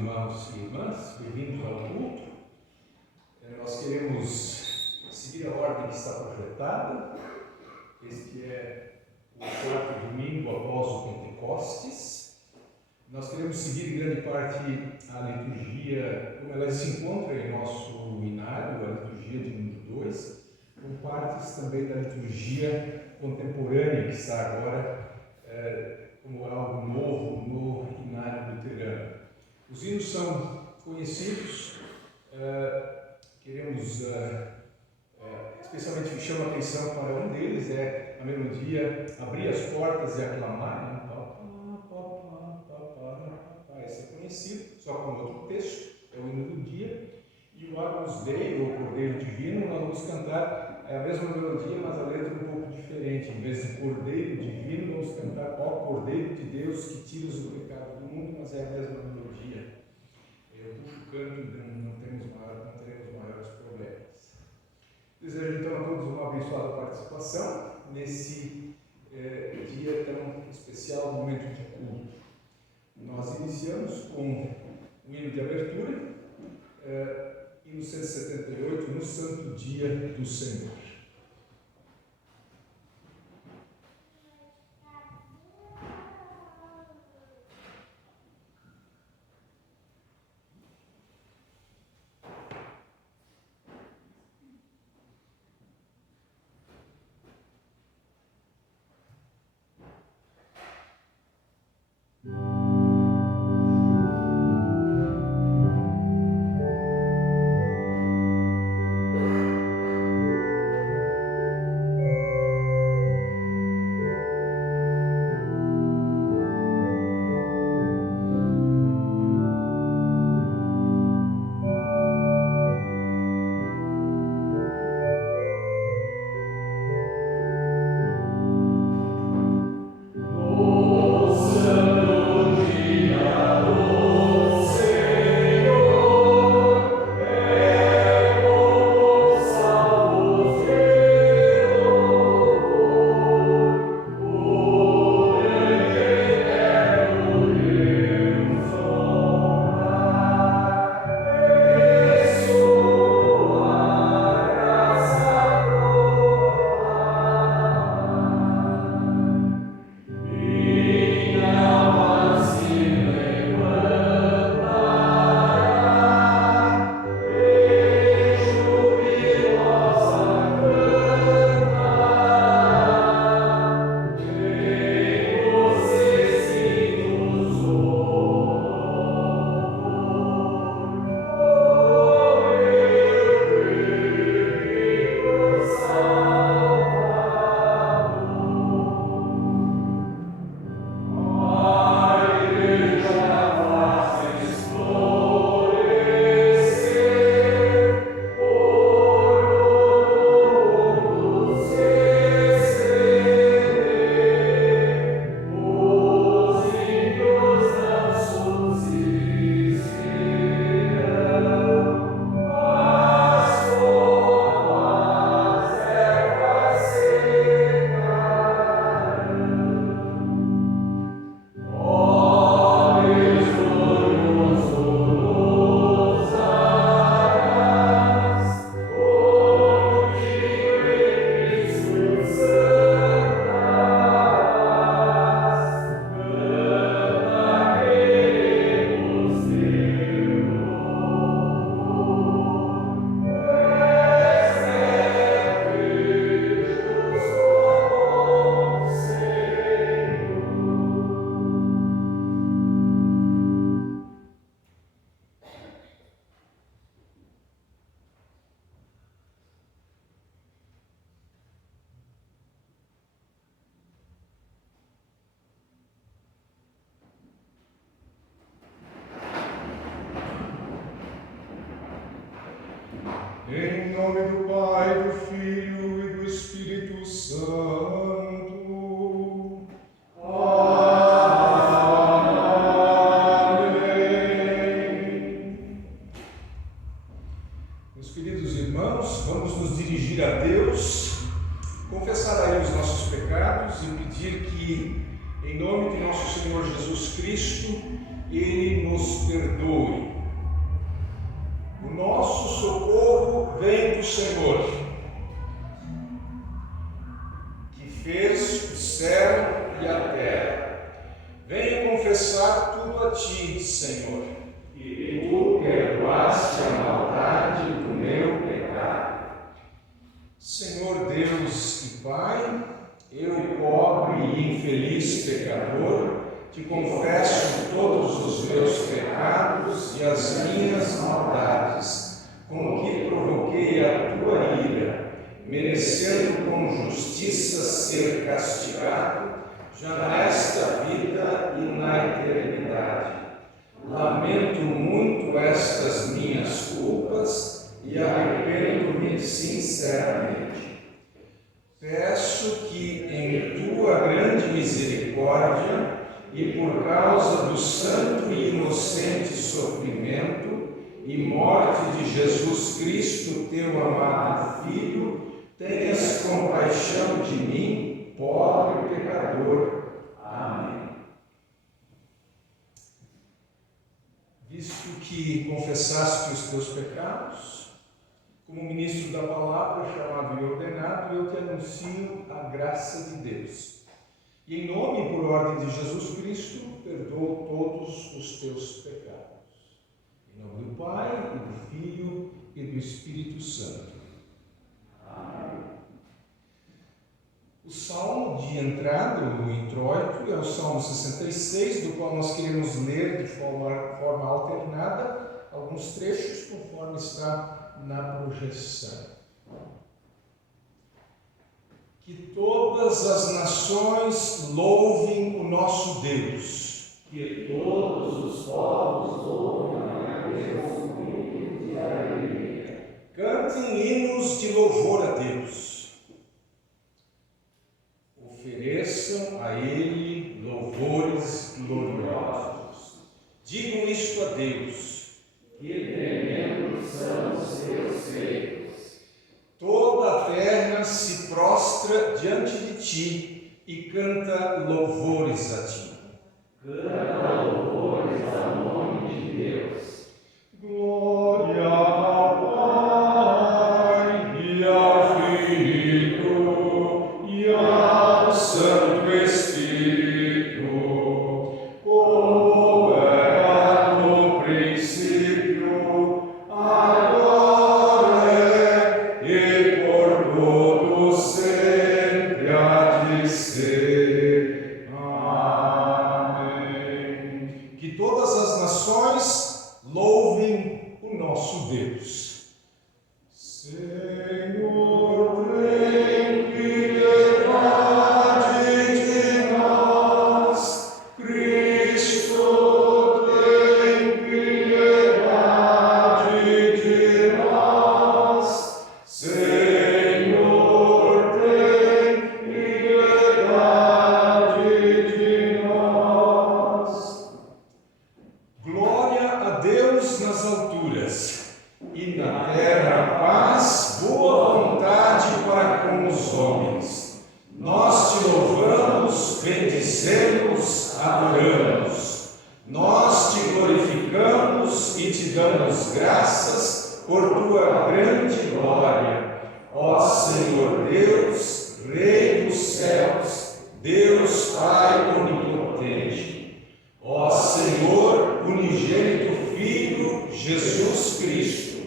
irmãos e irmãs, bem-vindos ao culto. Nós queremos seguir a ordem que está projetada. Este é o quarto domingo após o Pentecostes. Nós queremos seguir em grande parte a liturgia, como ela se encontra em nosso inário, a liturgia de número 2, com partes também da liturgia contemporânea que está agora como algo novo no inário luterano. Os hinos são conhecidos, queremos especialmente chama a atenção para um deles, é a melodia Abrir as Portas e Aclamar, esse é conhecido, só com outro texto, é o hino do dia, e o Agnus Dei, ou Cordeiro Divino, nós vamos cantar a mesma melodia, mas a letra um pouco diferente. Em vez de Cordeiro Divino, vamos cantar Ó Cordeiro de Deus que tiras o pecado do mundo, mas é a mesma melodia. Eu puxo o canto, não teremos maiores problemas. Desejo então a todos uma abençoada participação nesse dia tão especial, momento de culto. Nós iniciamos com o hino de abertura, hino 178, no Santo Dia do Senhor. Em nome do Pai, do Filho e do Espírito Santo. Amém. Meus queridos irmãos, vamos nos dirigir a Deus, confessar a Ele os nossos pecados e pedir que Em nome de nosso Senhor Jesus Cristo, Ele nos perdoe. O nosso socorro vem do Senhor, que fez o céu e a terra. Venho confessar tudo a Ti, Senhor. E Tu perdoaste a maldade do meu pecado. Senhor Deus e Pai, eu, pobre e infeliz pecador, Te confesso todos os meus pecados e as minhas maldades, com que provoquei a Tua ira, merecendo com justiça ser castigado, já nesta vida e na eternidade. Lamento muito estas minhas culpas e arrependo-me sinceramente. Peço que, em Tua grande misericórdia e por causa do santo e inocente sofrimento e morte de Jesus Cristo, Teu amado Filho, tenhas compaixão de mim, pobre pecador. Amém. Visto que confessaste os teus pecados, como ministro da palavra, chamado e ordenado, eu te anuncio a graça de Deus. E em nome e por ordem de Jesus Cristo, perdoo todos os teus pecados. Em nome do Pai, e do Filho, e do Espírito Santo. Amém. O salmo de entrada, o introito, é o Salmo 66, do qual nós queremos ler de forma alternada alguns trechos, conforme está na projeção. Que todas as nações louvem o nosso Deus. Que todos os povos louvem a Deus com hinos de alegria. Cantem hinos de louvor a Deus. Ofereçam a Ele louvores gloriosos. Digam isto a Deus. Que tremendos são os teus feitos. Toda a terra se prostra diante de Ti e canta louvores a Ti. Canta louvores ao nome de Deus. Glória ao Pai e ao Filho e ao Santo Espírito, como era no princípio, agora é e por todo sempre há de ser. Amém. Que todas as nações louvem o nosso Deus. Senhor, tem piedade de nós. Cristo, tem piedade de nós. Senhor, tem piedade de nós. Glória a Deus nas alturas, e na terra paz, boa vontade para com os homens. Nós te louvamos, bendizemos, adoramos. Nós te glorificamos e te damos graças por tua grande glória. Ó Senhor Deus, Rei dos céus, Deus Pai onipotente. Ó Senhor, unigênito Filho, Jesus Cristo.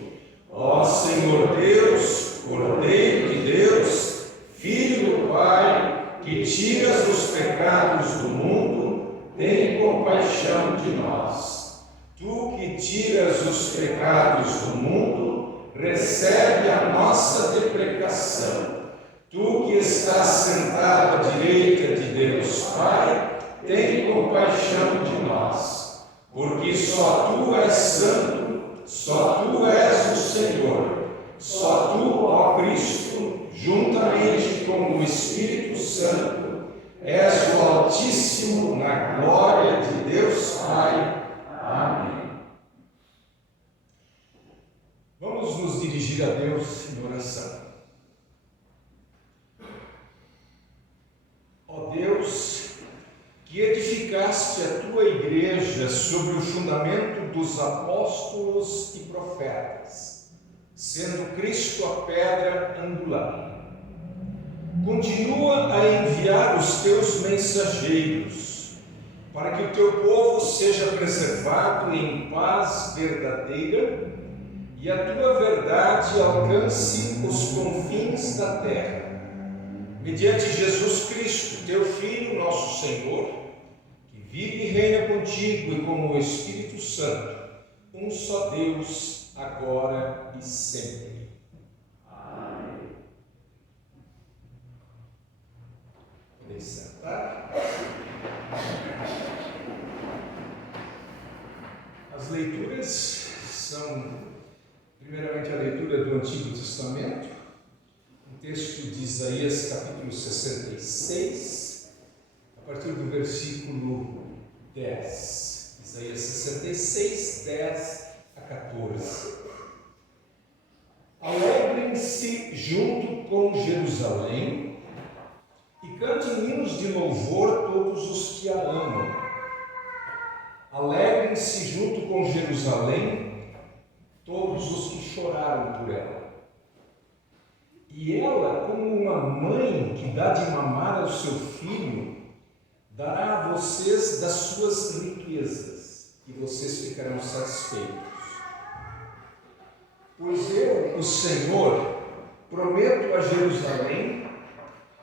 Ó Senhor Deus, Cordeiro de Deus, Filho do Pai, que tiras os pecados do mundo, tem compaixão de nós. Tu que tiras os pecados do mundo, recebe a nossa deprecação. Tu que estás sentado à direita de Deus Pai, tem compaixão de nós, porque só Tu és santo, só Tu és o Senhor, só Tu, ó Cristo, juntamente com o Espírito Santo, és o Altíssimo na glória de Deus Pai. Amém. Vamos nos dirigir a Deus em oração. Ó Deus, que edificaste a tua igreja sobre o fundamento dos apóstolos e profetas, sendo Cristo a pedra angular. Continua a enviar os teus mensageiros, para que o teu povo seja preservado em paz verdadeira e a tua verdade alcance os confins da terra. Mediante Jesus Cristo, teu Filho, nosso Senhor, que vive e reina contigo e com o Espírito Santo, um só Deus, agora e sempre. Amém. Podem sentar. As leituras são, primeiramente, a leitura do Antigo Testamento, um texto de Isaías, capítulo 66, a partir do versículo 10. Isaías 66, 10 a 14. Alegrem-se junto com Jerusalém e cantem hinos de louvor todos os que a amam. Alegrem-se junto com Jerusalém todos os que choraram por ela. E ela, como uma mãe que dá de mamar ao seu filho, dará a vocês das suas riquezas, e vocês ficarão satisfeitos. Pois eu, o Senhor, prometo a Jerusalém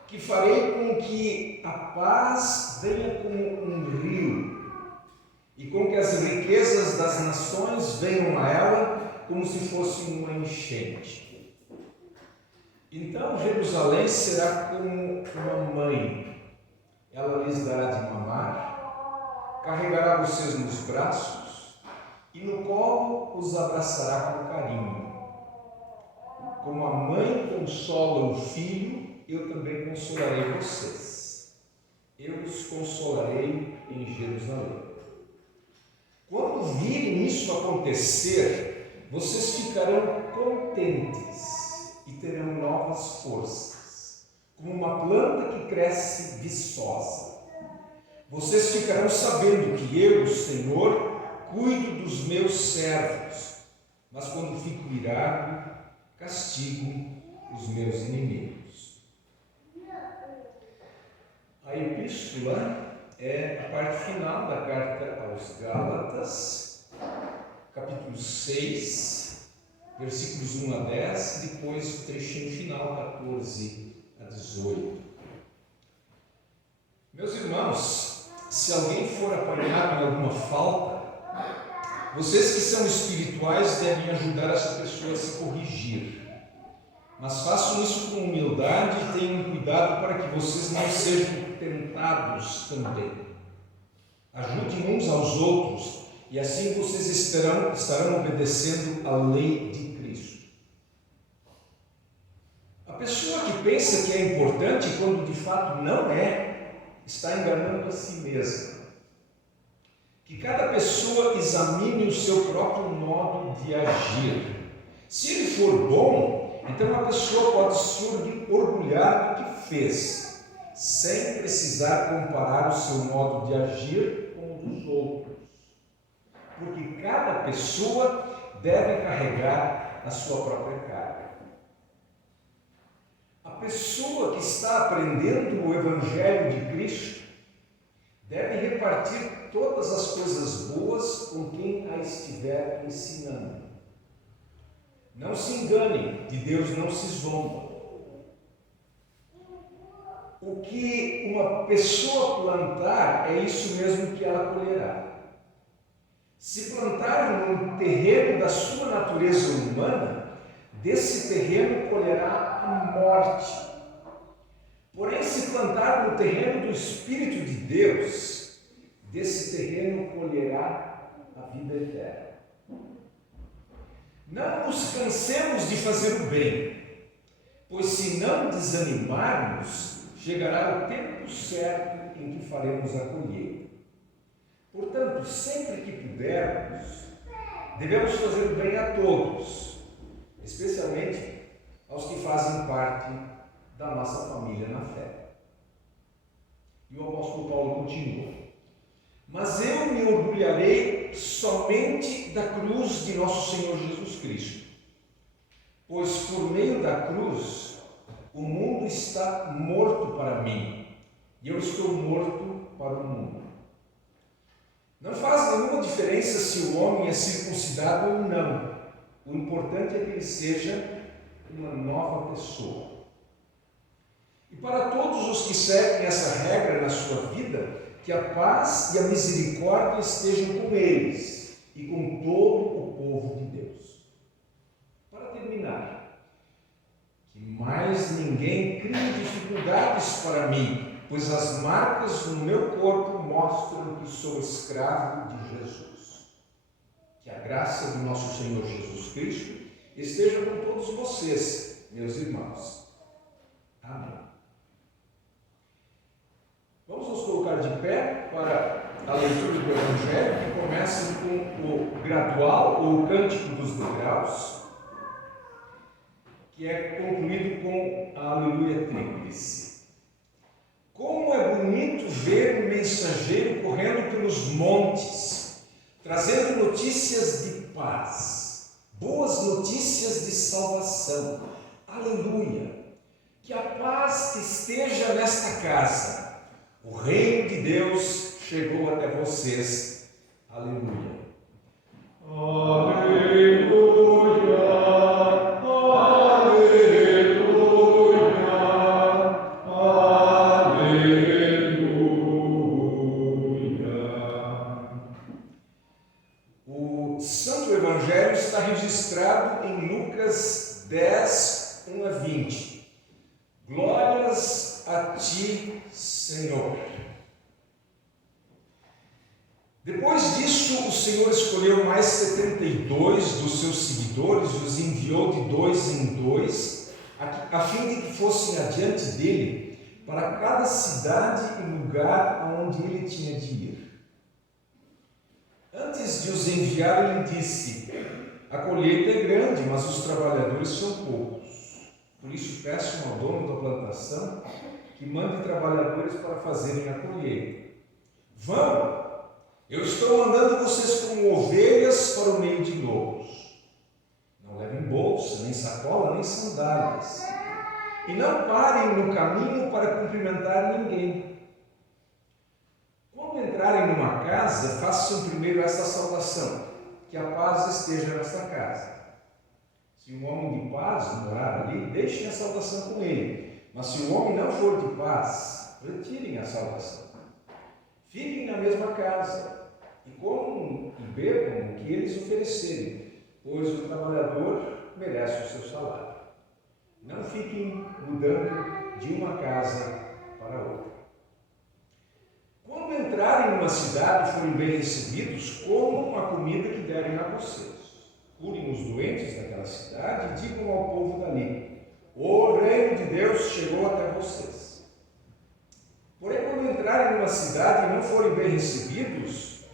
que farei com que a paz venha como um rio, e com que as riquezas das nações venham a ela como se fosse uma enchente. Então Jerusalém será como uma mãe, ela lhes dará de mamar, carregará vocês nos braços e no colo os abraçará com carinho. Como a mãe consola o filho, eu também consolarei vocês. Eu os consolarei em Jerusalém. Quando virem isso acontecer, vocês ficarão contentes e terão novas forças, como uma planta que cresce viçosa. Vocês ficarão sabendo que eu, o Senhor, cuido dos meus servos, mas quando fico irado, castigo os meus inimigos. A epístola é a parte final da carta aos Gálatas, capítulo 6, versículos 1 a 10, depois o trechinho final, 14 a 18. Meus irmãos, se alguém for apanhado em alguma falta, vocês que são espirituais devem ajudar essa pessoa a se corrigir. Mas façam isso com humildade e tenham cuidado para que vocês não sejam tentados também. Ajudem uns aos outros e assim vocês estarão obedecendo à lei de Cristo. A pessoa que pensa que é importante quando de fato não é, está enganando a si mesma. Que cada pessoa examine o seu próprio modo de agir. Se ele for bom, então a pessoa pode se orgulhar do que fez, sem precisar comparar o seu modo de agir com o dos outros. Porque cada pessoa deve carregar a sua própria carga. A pessoa que está aprendendo o Evangelho de Cristo deve repartir todas as coisas boas com quem a estiver ensinando. Não se enganem, de Deus não se zomba. O que uma pessoa plantar é isso mesmo que ela colherá. Se plantar no terreno da sua natureza humana, desse terreno colherá a morte. Porém, se plantar no terreno do Espírito de Deus, desse terreno colherá a vida eterna. Não nos cansemos de fazer o bem, pois se não desanimarmos, chegará o tempo certo em que faremos a colheita. Portanto, sempre que pudermos, devemos fazer o bem a todos, especialmente aos que fazem parte da nossa família na fé. E o apóstolo Paulo continua: mas eu me orgulharei somente da cruz de nosso Senhor Jesus Cristo, pois por meio da cruz o mundo está morto para mim e eu estou morto para o mundo. Não faz nenhuma diferença se o homem é circuncidado ou não. O importante é que ele seja uma nova pessoa. E para todos os que seguem essa regra na sua vida, que a paz e a misericórdia estejam com eles e com todo o povo de Deus. Para terminar, que mais ninguém crie dificuldades para mim, pois as marcas no meu corpo mostram que sou escravo de Jesus. Que a graça do nosso Senhor Jesus Cristo esteja com todos vocês, meus irmãos. Amém. Vamos nos colocar de pé para a leitura do Evangelho, que começa com o gradual, ou o Cântico dos Degraus, que é concluído com a Aleluia Tríplice. Como é bonito ver um mensageiro correndo pelos montes, trazendo notícias de paz, boas notícias de salvação. Aleluia! Que a paz esteja nesta casa. O reino de Deus chegou até vocês. Aleluia. Aleluia. Aleluia. Aleluia. O Santo Evangelho está registrado em Lucas 10, 1 a 20. Glórias a ti, Senhor. Depois disso, o Senhor escolheu mais 72 dos seus seguidores e os enviou de 2 em 2, a fim de que fossem adiante dele para cada cidade e lugar aonde ele tinha de ir. Antes de os enviar, ele disse: a colheita é grande, mas os trabalhadores são poucos. Por isso peçam ao dono da plantação que mande trabalhadores para fazerem a colheita. Vão! Eu estou mandando vocês como ovelhas para o meio de lobos. Não levem bolsa, nem sacola, nem sandálias. E não parem no caminho para cumprimentar ninguém. Quando entrarem numa casa, façam primeiro esta saudação: que a paz esteja nesta casa. Se um homem de paz morar ali, deixem a saudação com ele. Mas se o homem não for de paz, retirem a saudação. Fiquem na mesma casa e comam e bebam o que eles oferecerem, pois o trabalhador merece o seu salário. Não fiquem mudando de uma casa para outra. Quando entrarem numa cidade e forem bem recebidos, comam a comida que derem a vocês. Curem os doentes daquela cidade e digam ao povo dali: o reino de Deus chegou até vocês. Porém, quando entrarem numa cidade e não forem bem recebidos,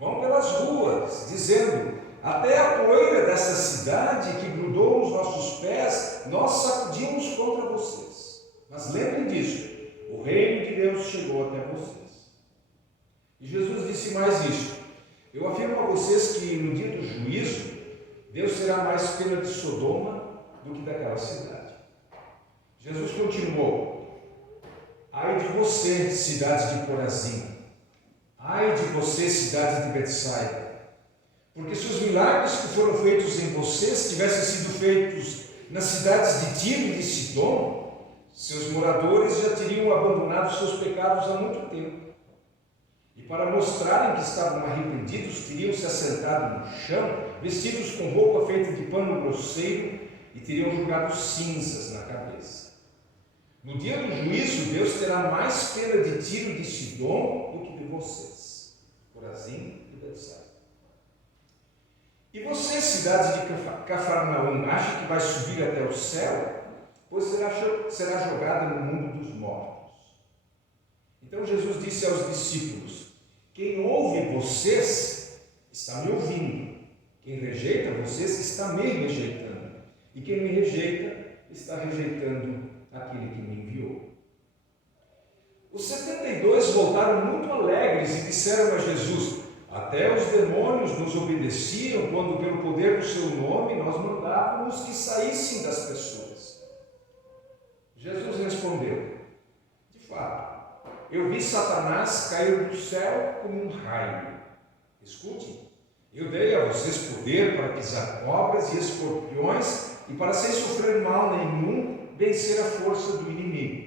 vão pelas ruas, dizendo: até a poeira dessa cidade que grudou nos nossos pés, nós sacudimos contra vocês. Mas lembrem disso: o reino de Deus chegou até vocês. E Jesus disse mais isto: eu afirmo a vocês que no dia do juízo, Deus será mais pena de Sodoma do que daquela cidade. Jesus continuou: ai de você, cidade de Corazim! Ai de você, cidade de Betsaida! Porque se os milagres que foram feitos em vocês tivessem sido feitos nas cidades de Tiro e de Sidom, seus moradores já teriam abandonado seus pecados há muito tempo. E para mostrarem que estavam arrependidos, teriam se assentado no chão, vestidos com roupa feita de pano grosseiro, e teriam jogado cinzas na cabeça. No dia do juízo, Deus terá mais pena de Tiro e de Sidom do que de vocês, Corazim e Betsaida. E você, cidade de Cafarnaum, acha que vai subir até o céu? Pois será jogada no mundo dos mortos. Então Jesus disse aos discípulos: quem ouve vocês está me ouvindo. Quem rejeita vocês está me rejeitando. E quem me rejeita está rejeitando aquele que me enviou. Os 72 voltaram muito alegres e disseram a Jesus: até os demônios nos obedeciam quando, pelo poder do seu nome, nós mandávamos que saíssem das pessoas. Jesus respondeu: de fato, eu vi Satanás cair do céu como um raio. Escute, eu dei a vocês poder para pisar cobras e escorpiões e para, sem sofrer mal nenhum, vencer a força do inimigo.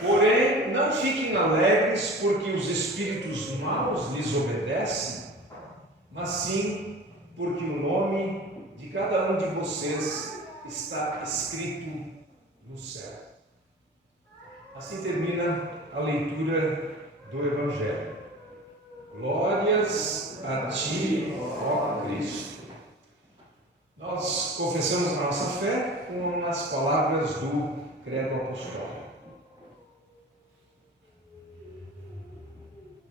Porém, não fiquem alegres porque os espíritos maus lhes obedecem, mas sim porque o nome de cada um de vocês está escrito no céu. Assim termina a leitura do Evangelho. Glórias a ti, ó Cristo. Nós confessamos a nossa fé com as palavras do Credo Apostólico.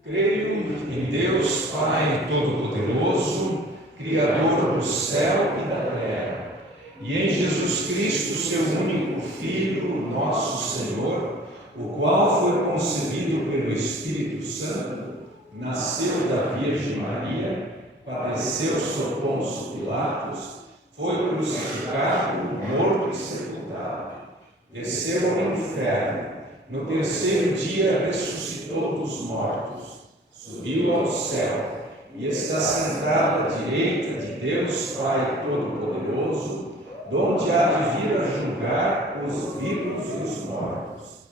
Creio em Deus Pai Todo-Poderoso, Criador do céu e da terra, e em Jesus Cristo, seu único Filho, nosso Senhor, o qual foi concebido pelo Espírito Santo, nasceu da Virgem Maria, padeceu sob Pôncio Pilatos, foi crucificado, morto e sepultado, desceu ao inferno, no terceiro dia ressuscitou dos mortos, subiu ao céu e está sentado à direita de Deus Pai Todo-Poderoso, donde há de vir a julgar os vivos e os mortos.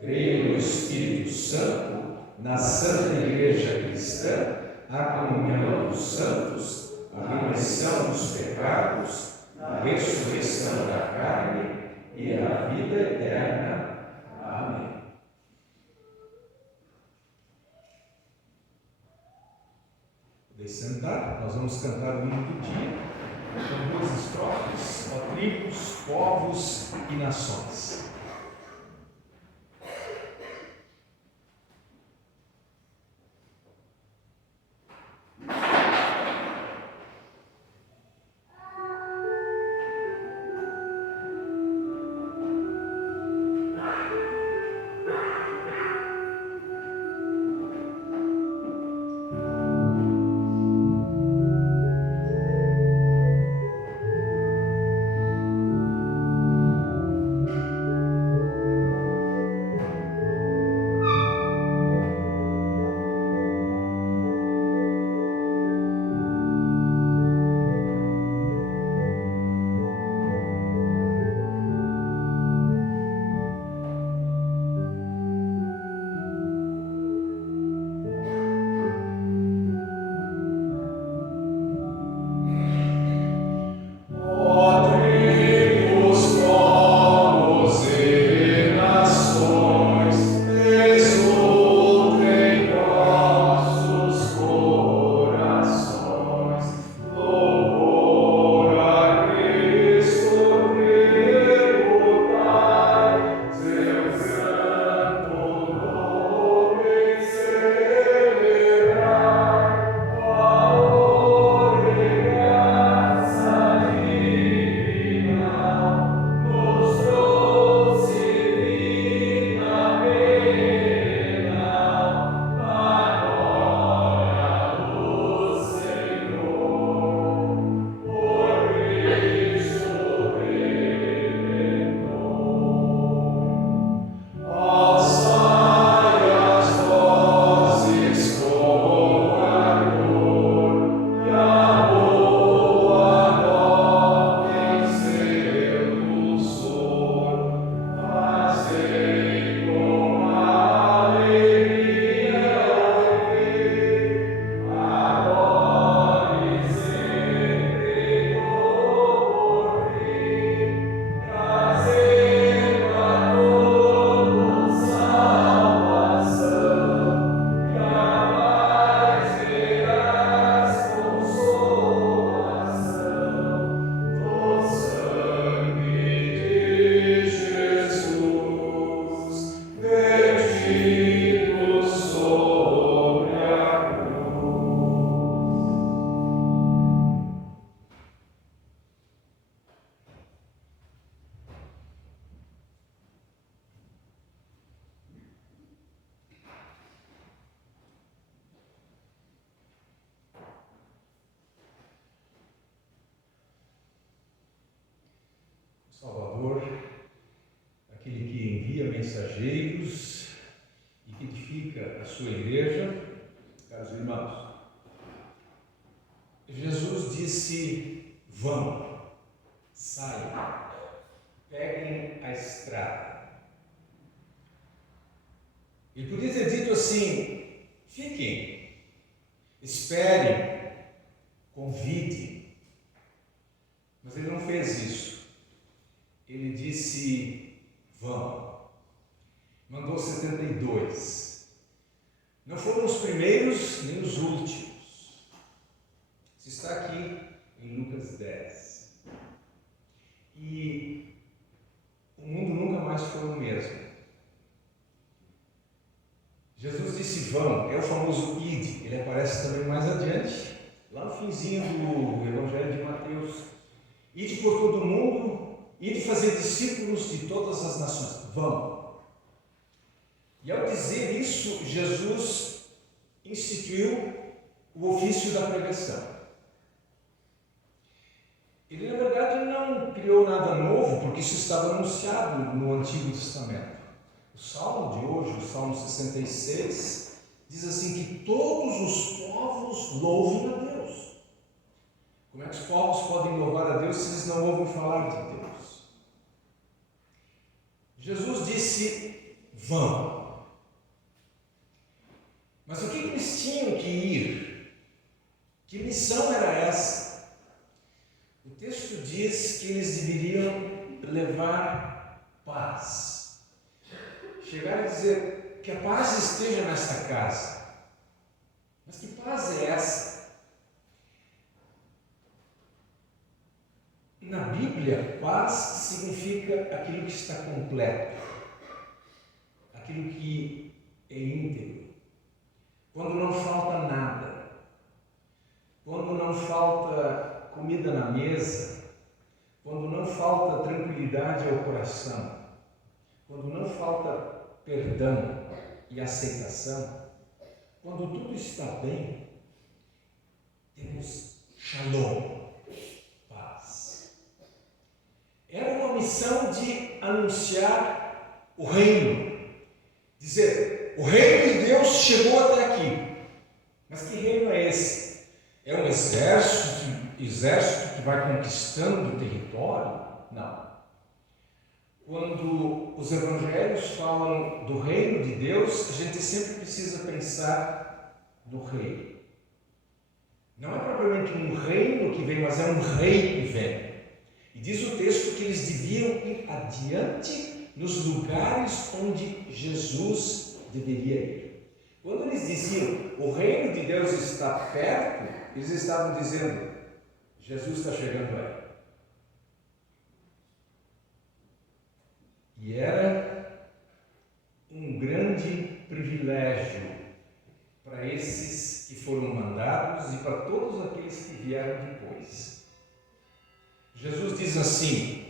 Creio no Espírito Santo, na Santa Igreja Cristã, a comunhão dos santos, a remissão dos pecados, a ressurreição da carne e a vida eterna. Amém. Podem sentar, nós vamos cantar o hino do dia, com 2 estrofes: ó tribos, povos e nações. Salvador, aquele que envia mensageiros e que edifica a sua igreja, caros irmãos. Jesus disse: vão, saiam, peguem a estrada. Ele podia ter dito assim: fiquem, esperem, convide. Mas ele não fez isso. Ele disse: vão. Mandou 72. Não foram os primeiros nem os últimos. Isso está aqui em Lucas 10. E o mundo nunca mais foi o mesmo. Jesus disse: vão, é o famoso ide. Ele aparece também mais adiante, lá no finzinho do Evangelho de Mateus. Ide por todo o mundo, ide fazer discípulos de todas as nações. Vão. E ao dizer isso, Jesus instituiu o ofício da pregação. Ele, na verdade, não criou nada novo, porque isso estava anunciado no Antigo Testamento. O Salmo de hoje, o Salmo 66, diz assim que todos os povos louvem a Deus. Como é que os povos podem louvar a Deus se eles não ouvem falar de Deus? Jesus disse: vão. Mas o que eles tinham que ir? Que missão era essa? O texto diz que eles deveriam levar paz. Chegar a dizer que a paz esteja nesta casa. Mas que paz é essa? Na Bíblia, paz significa aquilo que está completo, aquilo que é íntegro, quando não falta nada, quando não falta comida na mesa, quando não falta tranquilidade ao coração, quando não falta perdão e aceitação, quando tudo está bem, temos shalom, paz. Era uma missão de anunciar o reino, dizer: o reino de Deus chegou até aqui. Mas que reino é esse? É um exército que vai conquistando o território? Não. Quando os evangelhos falam do reino de Deus, a gente sempre precisa pensar no rei. Não é propriamente um reino que vem, mas é um rei que vem. E diz o texto que eles deviam ir adiante nos lugares onde Jesus deveria ir. Quando eles diziam: o reino de Deus está perto, eles estavam dizendo: Jesus está chegando aí. E era um grande privilégio para esses que foram mandados e para todos aqueles que vieram depois. Jesus diz assim: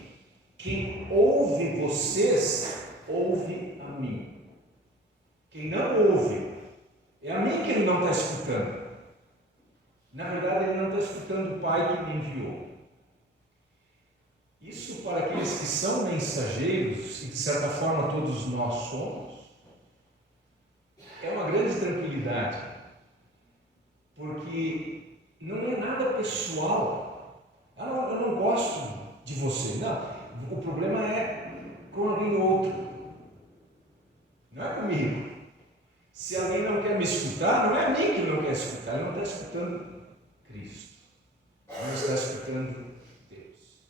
quem ouve vocês, ouve a mim. Quem não ouve, é a mim que ele não está escutando. Na verdade, ele não está escutando o Pai que me enviou. Isso, para aqueles que são mensageiros, e de certa forma todos nós somos, é uma grande tranquilidade, porque não é nada pessoal. Eu não gosto de você. Não, o problema é com alguém outro, não é comigo. Se alguém não quer me escutar, não é a mim que não quer escutar, ele não está escutando Cristo, não está escutando Deus.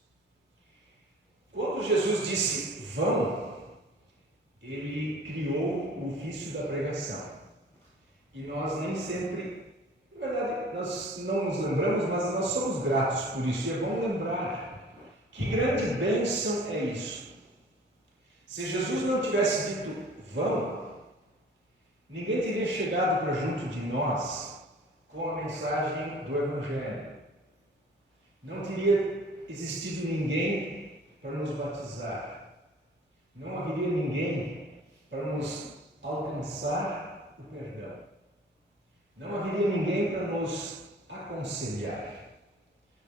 Quando Jesus disse vão, ele criou o ofício da pregação. E nós nem sempre, na verdade, nós não nos lembramos, mas nós somos gratos por isso. E é bom lembrar que grande bênção é isso. Se Jesus não tivesse dito vão, ninguém teria chegado para junto de nós com a mensagem do Evangelho. Não teria existido ninguém para nos batizar. Não haveria ninguém para nos alcançar o perdão. Não haveria ninguém para nos aconselhar,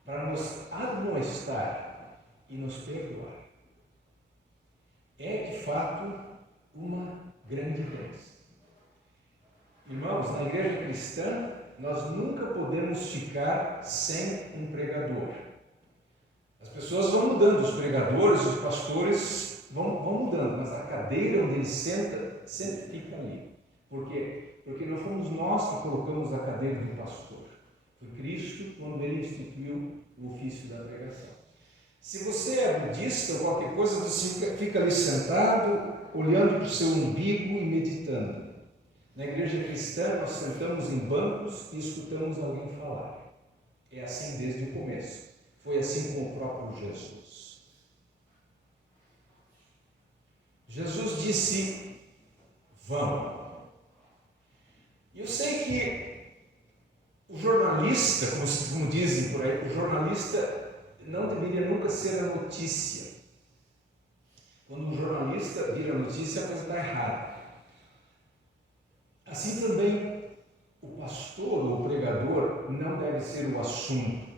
para nos admoestar e nos perdoar. é de fato uma grande bênção. Irmãos, na igreja cristã, nós nunca podemos ficar sem um pregador. As pessoas vão mudando, os pregadores, os pastores vão mudando, mas a cadeira onde ele senta sempre fica ali. Por quê? Porque não fomos nós que colocamos a cadeira do pastor. Foi Cristo quando ele instituiu o ofício da pregação. Se você é budista ou qualquer coisa, você fica ali sentado, olhando para o seu umbigo e meditando. Na igreja cristã, nós sentamos em bancos e escutamos alguém falar. É assim desde o começo. Foi assim com o próprio Jesus. Jesus disse: vamos. E eu sei que o jornalista, como dizem por aí, o jornalista não deveria nunca ser a notícia. Quando um jornalista vira notícia, a coisa está errada. Assim também, o pastor ou o pregador não deve ser o assunto.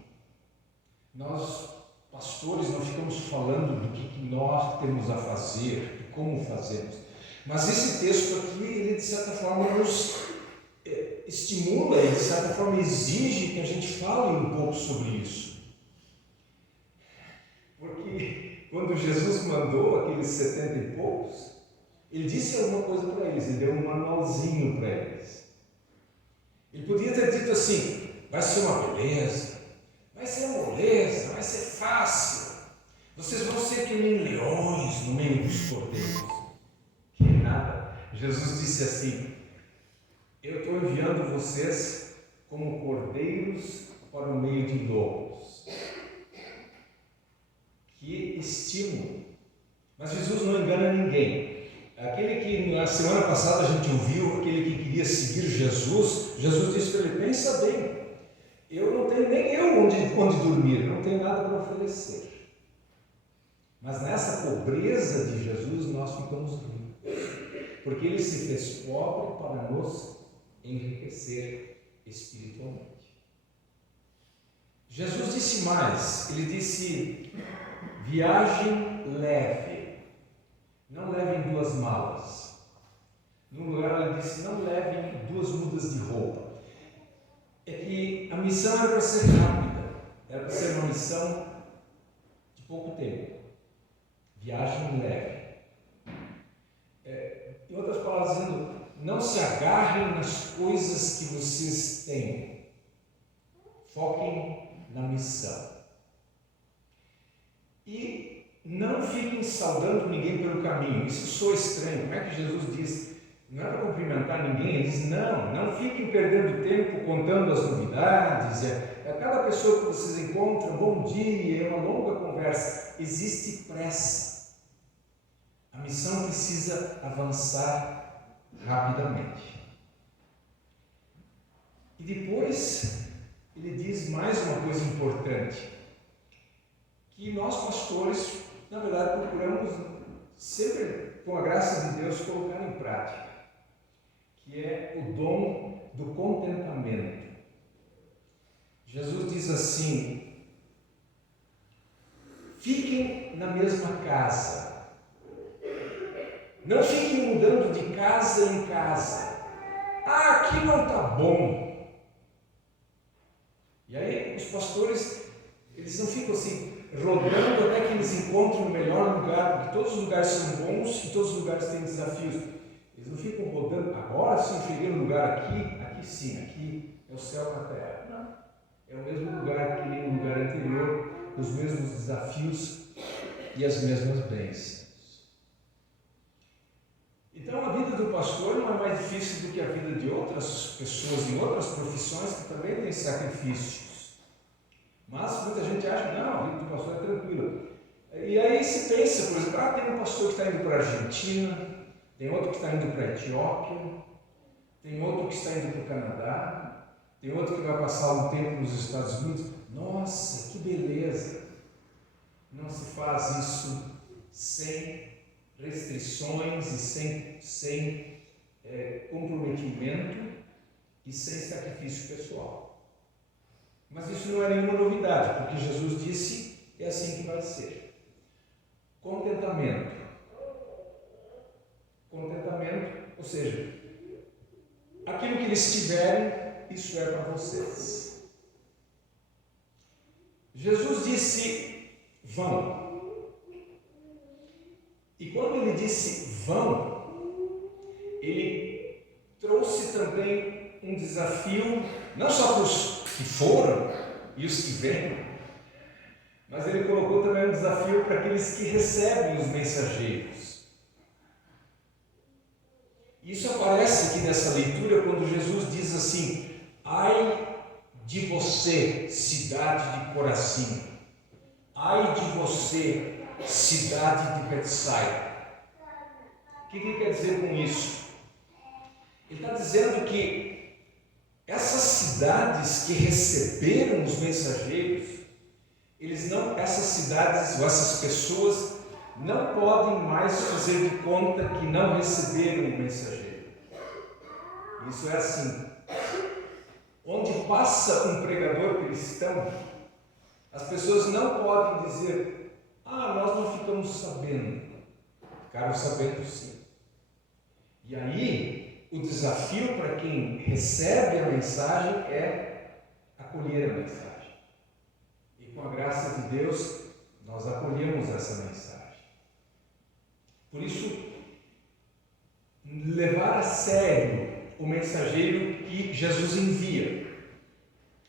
Nós, pastores, não ficamos falando do que nós temos a fazer, de como fazemos. Mas esse texto aqui, ele de certa forma nos estimula e de certa forma exige que a gente fale um pouco sobre isso. Porque quando Jesus mandou aqueles 70 e poucos, ele disse alguma coisa para eles, ele deu um manualzinho para eles. Ele podia ter dito assim: vai ser uma beleza, vai ser moleza, vai ser fácil, vocês vão ser que nem leões no meio dos cordeiros. Que nada. Jesus disse assim: eu estou enviando vocês como cordeiros para o meio de lobos. Que estímulo! Mas Jesus não engana ninguém. Aquele que na semana passada a gente ouviu, aquele que queria seguir Jesus, Jesus disse para ele: pensa bem, eu não tenho nem eu onde dormir, não tenho nada para oferecer. Mas nessa pobreza de Jesus nós ficamos ricos, porque ele se fez pobre para nos enriquecer espiritualmente. Jesus disse mais, ele disse: viagem leve. Não levem 2 malas. No lugar ele disse: não levem 2 mudas de roupa. É que a missão era para ser rápida, era para ser uma missão de pouco tempo. Viagem leve. Em outras palavras, dizendo: não se agarrem nas coisas que vocês têm. Foquem na missão. E não fiquem saudando ninguém pelo caminho. Isso soa estranho. Como é que Jesus diz? Não é para cumprimentar ninguém. Ele diz: não fiquem perdendo tempo contando as novidades. A cada pessoa que vocês encontram, bom dia, é uma longa conversa. Existe pressa. A missão precisa avançar rapidamente. E depois, ele diz mais uma coisa importante, que nós pastores, na verdade, procuramos sempre, com a graça de Deus, colocar em prática, que é o dom do contentamento. Jesus diz assim: fiquem na mesma casa, não fiquem mudando de casa em casa. Aqui não está bom. E aí os pastores, eles não ficam assim rodando até que eles encontrem o melhor lugar, porque todos os lugares são bons e todos os lugares têm desafios. Eles não ficam rodando: agora sim cheguei no lugar aqui sim, aqui é o céu na terra. Não, é o mesmo lugar que no lugar anterior, os mesmos desafios e as mesmas bênçãos. Então a vida do pastor não é mais difícil do que a vida de outras pessoas em outras profissões que também têm sacrifícios. Mas muita gente acha que não, a vida do pastor é tranquila. E aí se pensa, por exemplo, tem um pastor que está indo para a Argentina, tem outro que está indo para a Etiópia, tem outro que está indo para o Canadá, tem outro que vai passar um tempo nos Estados Unidos. Nossa, que beleza! Não se faz isso sem restrições e sem comprometimento e sem sacrifício pessoal. Mas isso não é nenhuma novidade, porque Jesus disse: é assim que vai ser. Contentamento. Ou seja, aquilo que eles tiverem, isso é para vocês. Jesus disse: vão. E quando ele disse vão, ele trouxe também um desafio, não só para os que foram e os que vêm, mas ele colocou também um desafio para aqueles que recebem os mensageiros. Isso aparece aqui nessa leitura quando Jesus diz assim: ai de você, cidade de Corazim, ai de você, cidade de Betsaida. O que ele quer dizer com isso? Ele está dizendo que essas cidades que receberam os mensageiros, essas cidades ou essas pessoas não podem mais fazer de conta que não receberam o mensageiro. Isso é assim. Onde passa um pregador cristão, as pessoas não podem dizer: nós não ficamos sabendo. Ficaram sabendo sim. E aí, o desafio para quem recebe a mensagem é acolher a mensagem. E com a graça de Deus, nós acolhemos essa mensagem. Por isso, levar a sério o mensageiro que Jesus envia.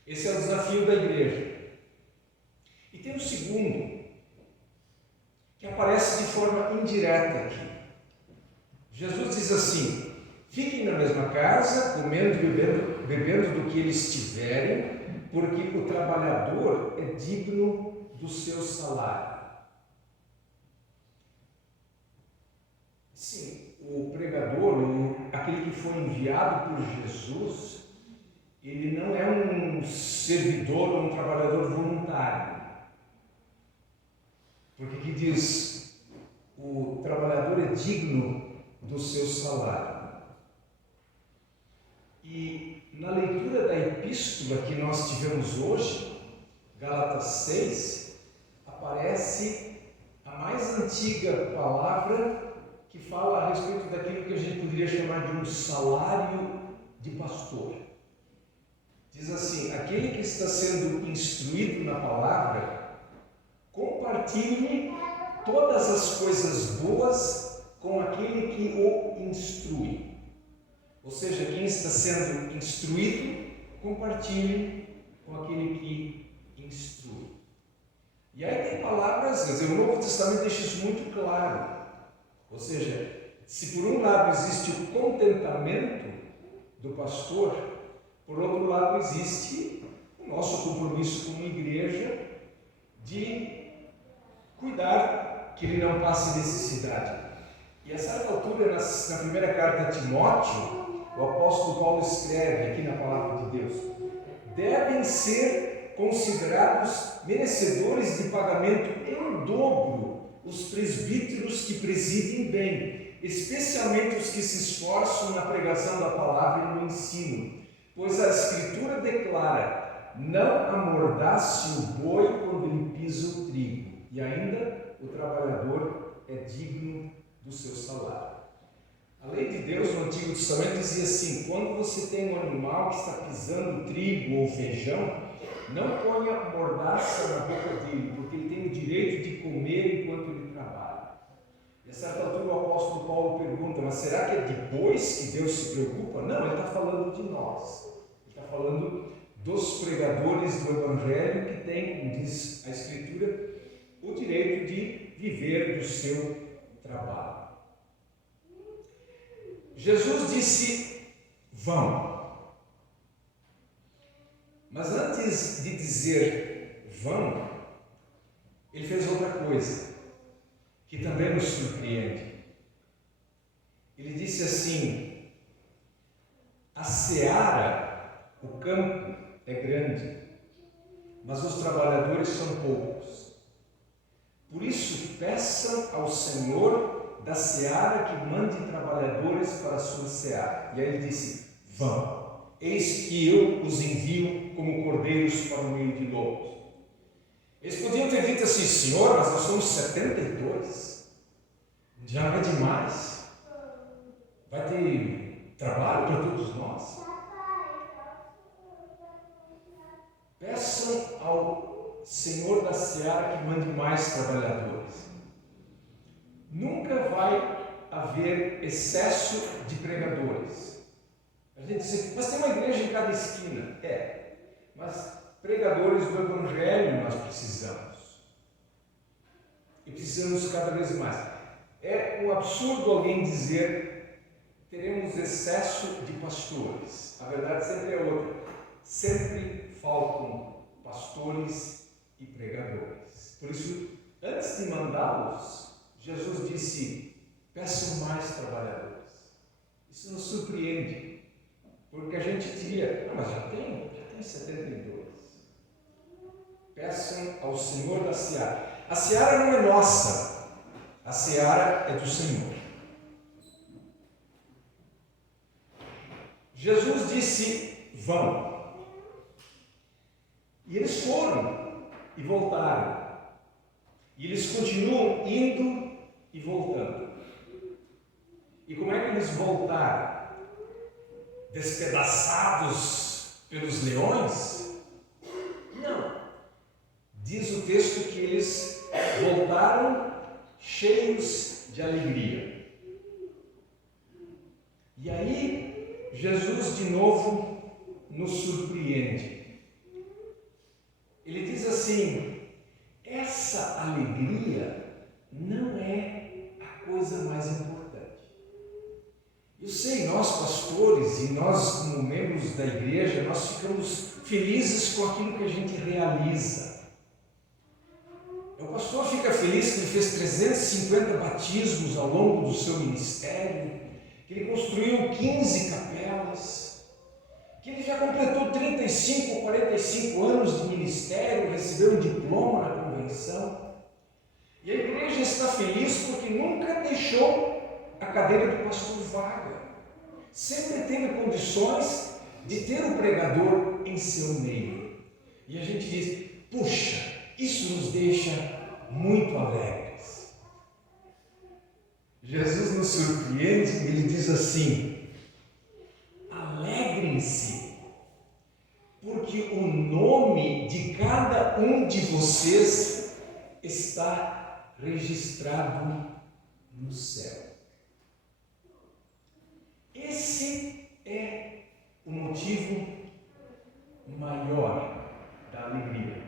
Esse é o desafio da igreja. E tem um segundo, que aparece de forma indireta aqui. Jesus diz assim: fiquem na mesma casa, comendo e bebendo do que eles tiverem, porque o trabalhador é digno do seu salário. Sim, o pregador, aquele que foi enviado por Jesus, ele não é um servidor ou um trabalhador voluntário. Porque aqui diz: o trabalhador é digno do seu salário. E na leitura da epístola que nós tivemos hoje, Gálatas 6, aparece a mais antiga palavra que fala a respeito daquilo que a gente poderia chamar de um salário de pastor. Diz assim: aquele que está sendo instruído na palavra, compartilhe todas as coisas boas com aquele que o instrui. Ou seja, quem está sendo instruído, compartilhe com aquele que instrui. E aí tem palavras, quer dizer, o Novo Testamento deixa isso muito claro. Ou seja, se por um lado existe o contentamento do pastor, por outro lado existe o nosso compromisso como igreja de cuidar que ele não passe necessidade. E a certa altura, na primeira carta a Timóteo, o apóstolo Paulo escreve aqui na palavra de Deus: devem ser considerados merecedores de pagamento em dobro os presbíteros que presidem bem, especialmente os que se esforçam na pregação da palavra e no ensino, pois a Escritura declara: não amordace o boi quando ele pisa o trigo, e ainda o trabalhador é digno do seu salário. A lei de Deus no Antigo Testamento dizia assim: quando você tem um animal que está pisando trigo ou feijão, não ponha mordaça na boca dele, porque ele tem o direito de comer enquanto ele trabalha. E a certa altura o apóstolo Paulo pergunta: mas será que é de bois que Deus se preocupa? Não, ele está falando de nós. Ele está falando dos pregadores do Evangelho que têm, como diz a Escritura, o direito de viver do seu trabalho. Jesus disse: vão. Mas antes de dizer vão, ele fez outra coisa que também nos surpreende. Ele disse assim: a seara, o campo é grande, mas os trabalhadores são poucos. Por isso, peçam ao Senhor da seara que mande trabalhadores para a sua seara. E aí ele disse: vão, eis que eu os envio como cordeiros para o meio de lobos. Eles podiam ter dito assim: Senhor, mas nós somos 72, já não é demais. Vai ter trabalho para todos nós? Peçam ao Senhor da Seara que mande mais trabalhadores. Nunca vai haver excesso de pregadores. A gente diz, mas tem uma igreja em cada esquina. Mas pregadores do Evangelho nós precisamos. E precisamos cada vez mais. É um absurdo alguém dizer teremos excesso de pastores. A verdade sempre é outra. Sempre faltam pastores e pregadores. Por isso, antes de mandá-los, Jesus disse, peçam mais trabalhadores. Isso nos surpreende, porque a gente diria, mas já tem 72. Peçam ao Senhor da Seara. A seara não é nossa, a seara é do Senhor. Jesus disse, vão. E eles foram e voltaram. E eles continuam indo e voltando. E como é que eles voltaram? Despedaçados pelos leões? Não. Diz o texto que eles voltaram cheios de alegria. E aí, Jesus de novo nos surpreende. Ele diz assim, essa alegria não é a coisa mais importante. Eu sei, nós pastores e nós como membros da igreja, nós ficamos felizes com aquilo que a gente realiza. O pastor fica feliz que ele fez 350 batismos ao longo do seu ministério, que ele construiu 15 capelas, que ele já completou 35 ou 45 anos de ministério, recebeu um diploma na convenção. E a igreja está feliz porque nunca deixou a cadeira do pastor vaga. Sempre teve condições de ter um pregador em seu meio. E a gente diz, puxa, isso nos deixa muito alegres. Jesus nos surpreende e ele diz assim, alegrem-se, porque o nome de cada um de vocês está registrado no céu. Esse é o motivo maior da alegria.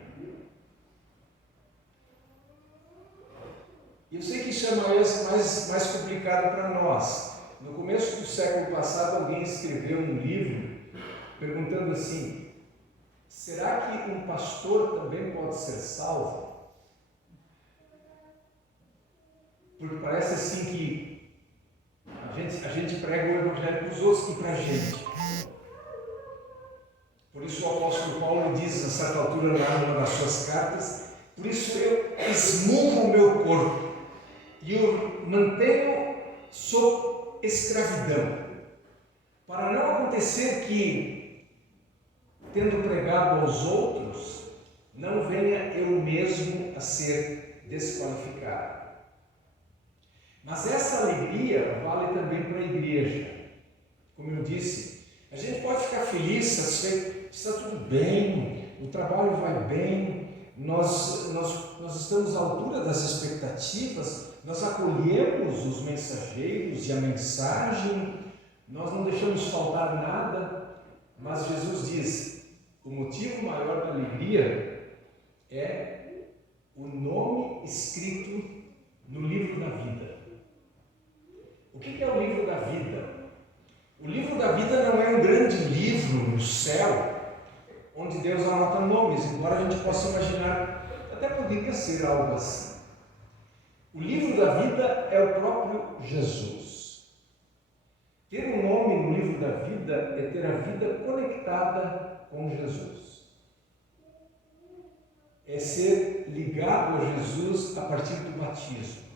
Eu sei que isso é mais complicado para nós. No começo do século passado, alguém escreveu um livro perguntando assim, será que um pastor também pode ser salvo? Porque parece assim que a gente prega o Evangelho para os outros e para a gente. Por isso o apóstolo Paulo diz, a certa altura, lá numa das suas cartas, por isso eu esmurro o meu corpo e o mantenho sob escravidão, para não acontecer que, tendo pregado aos outros, não venha eu mesmo a ser desqualificado. Mas essa alegria vale também para a igreja. Como eu disse, a gente pode ficar feliz, satisfeito, está tudo bem, o trabalho vai bem, nós estamos à altura das expectativas, nós acolhemos os mensageiros e a mensagem, nós não deixamos faltar nada, mas Jesus diz, o motivo maior da alegria é o nome escrito no livro da vida. O que é o livro da vida? O livro da vida não é um grande livro no céu, onde Deus anota nomes, embora a gente possa imaginar, até poderia ser algo assim. O livro da vida é o próprio Jesus. Ter um nome no livro da vida é ter a vida conectada com Jesus. É ser ligado a Jesus a partir do batismo,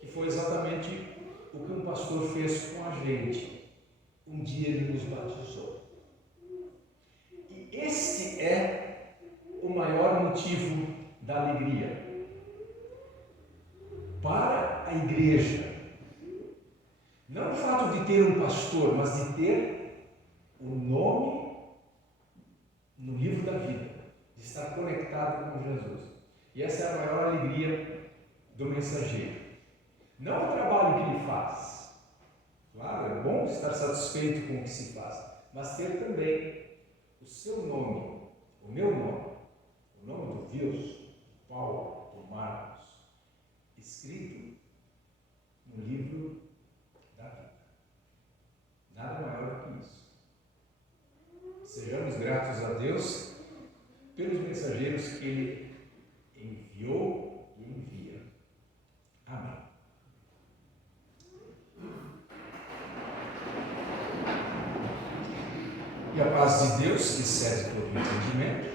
que foi exatamente o que um pastor fez com a gente. Um dia ele nos batizou. E este é o maior motivo da alegria. Para a igreja, Não o fato de ter um pastor, mas de ter o nome no livro da vida, de estar conectado com Jesus. E essa é a maior alegria do mensageiro. Não o trabalho que ele faz. Claro, é bom estar satisfeito com o que se faz, mas ter também o seu nome, o meu nome, o nome do Deus, do Paulo, do Marcos, escrito no livro da vida. Nada maior do que isso. Sejamos gratos a Deus pelos mensageiros que Ele enviou e envia. Amém. E a paz de Deus, que excede todo entendimento,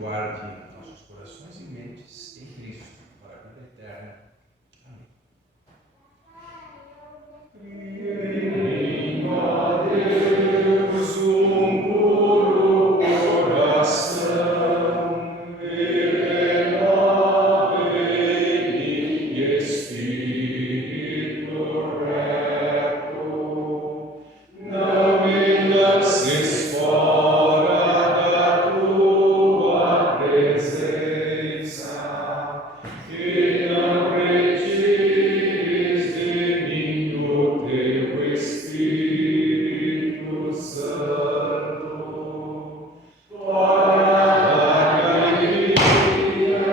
guarde nossos corações e mentes em Cristo para a vida eterna. Amém. Ó Deus, um puro coração, e renova em mim espírito reto. Não me lances fora da tua presença, e não retires de mim o teu Espírito Santo. Torna a alegria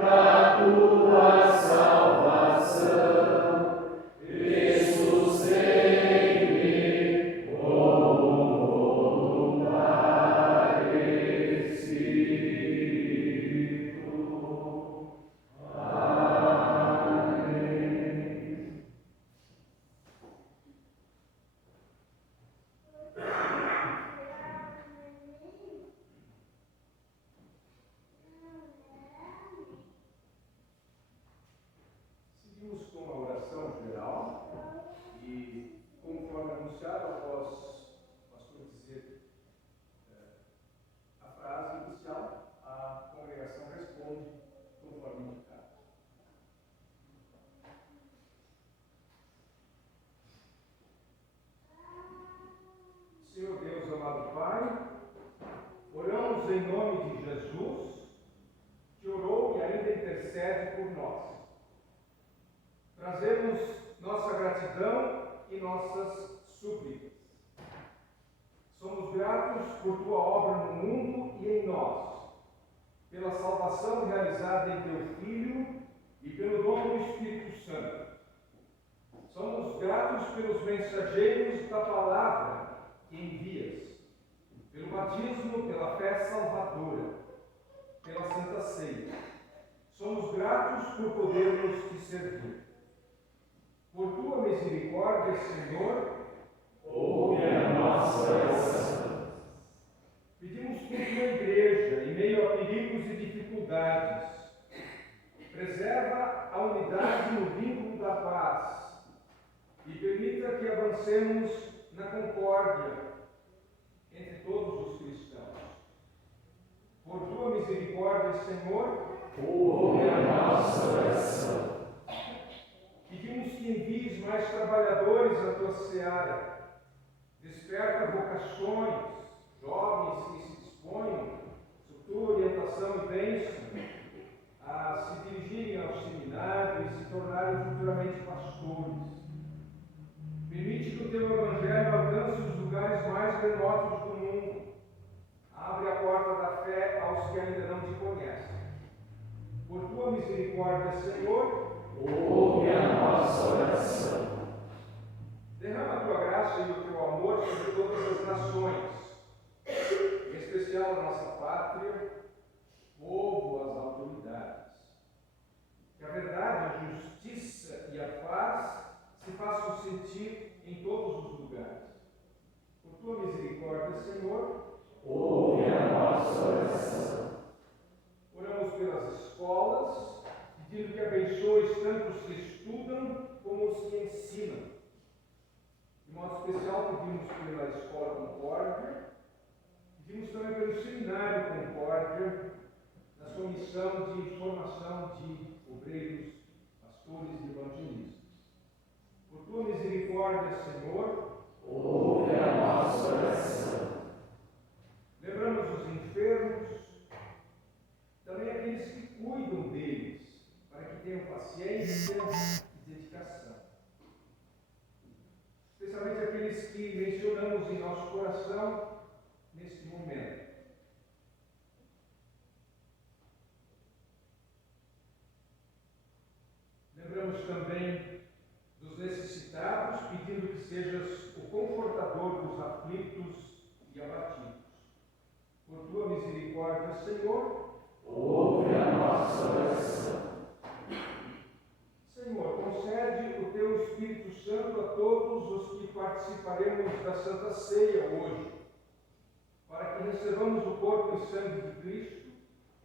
da tua salvação e sustém-me como voluntário Espírito. Amém. Seguimos com a oração geral e, conforme anunciado, após o pastor dizer a frase inicial, a congregação responde conforme indicado. Senhor Deus, amado Pai, oramos em nome de Jesus, que orou e ainda intercede por nós. Trazemos nossa gratidão e nossas súplicas. Somos gratos por tua obra no mundo e em nós, pela salvação realizada em teu Filho e pelo dom do Espírito Santo. Somos gratos pelos mensageiros da palavra que envias, pelo batismo, pela fé salvadora, pela Santa Ceia. Somos gratos por podermos te servir. Por tua misericórdia, Senhor, ouve a nossa oração. Pedimos por tua igreja, em meio a perigos e dificuldades. Preserva a unidade no vínculo da paz e permita que avancemos na concórdia entre todos os cristãos. Por tua misericórdia, Senhor, ouve a nossa oração. Pedimos que envies mais trabalhadores à tua seara. Desperta vocações, jovens que se disponham, sob tua orientação e bênção, a se dirigirem ao seminário e se tornarem futuramente pastores. Permite que o teu evangelho alcance os lugares mais remotos do mundo. Abre a porta da fé aos que ainda não te conhecem. Por tua misericórdia, Senhor, ouve a nossa oração. Derrama a tua graça e o teu amor sobre todas as nações, em especial a nossa pátria, povo, as autoridades. Que a verdade, a justiça e a paz se façam sentir em todos os lugares. Por tua misericórdia, Senhor, ouve a nossa oração. Oramos pelas escolas, pedindo que abençoes tanto os que estudam como os que ensinam. De modo especial, pedimos pela Escola Concórdia, pedimos também pelo Seminário Concórdia, na sua missão de formação de obreiros, pastores e evangelistas. Por tua misericórdia, Senhor, ouve a nossa oração. lembramos os enfermos, também aqueles que cuidam deles, para que tenham paciência e dedicação. Especialmente aqueles que mencionamos em nosso coração neste momento. Lembramos também dos necessitados, pedindo que sejas o confortador dos aflitos e abatidos. Por tua misericórdia, Senhor, ouve a nossa oração. Senhor, concede o teu Espírito Santo a todos os que participaremos da Santa Ceia hoje, para que recebamos o corpo e sangue de Cristo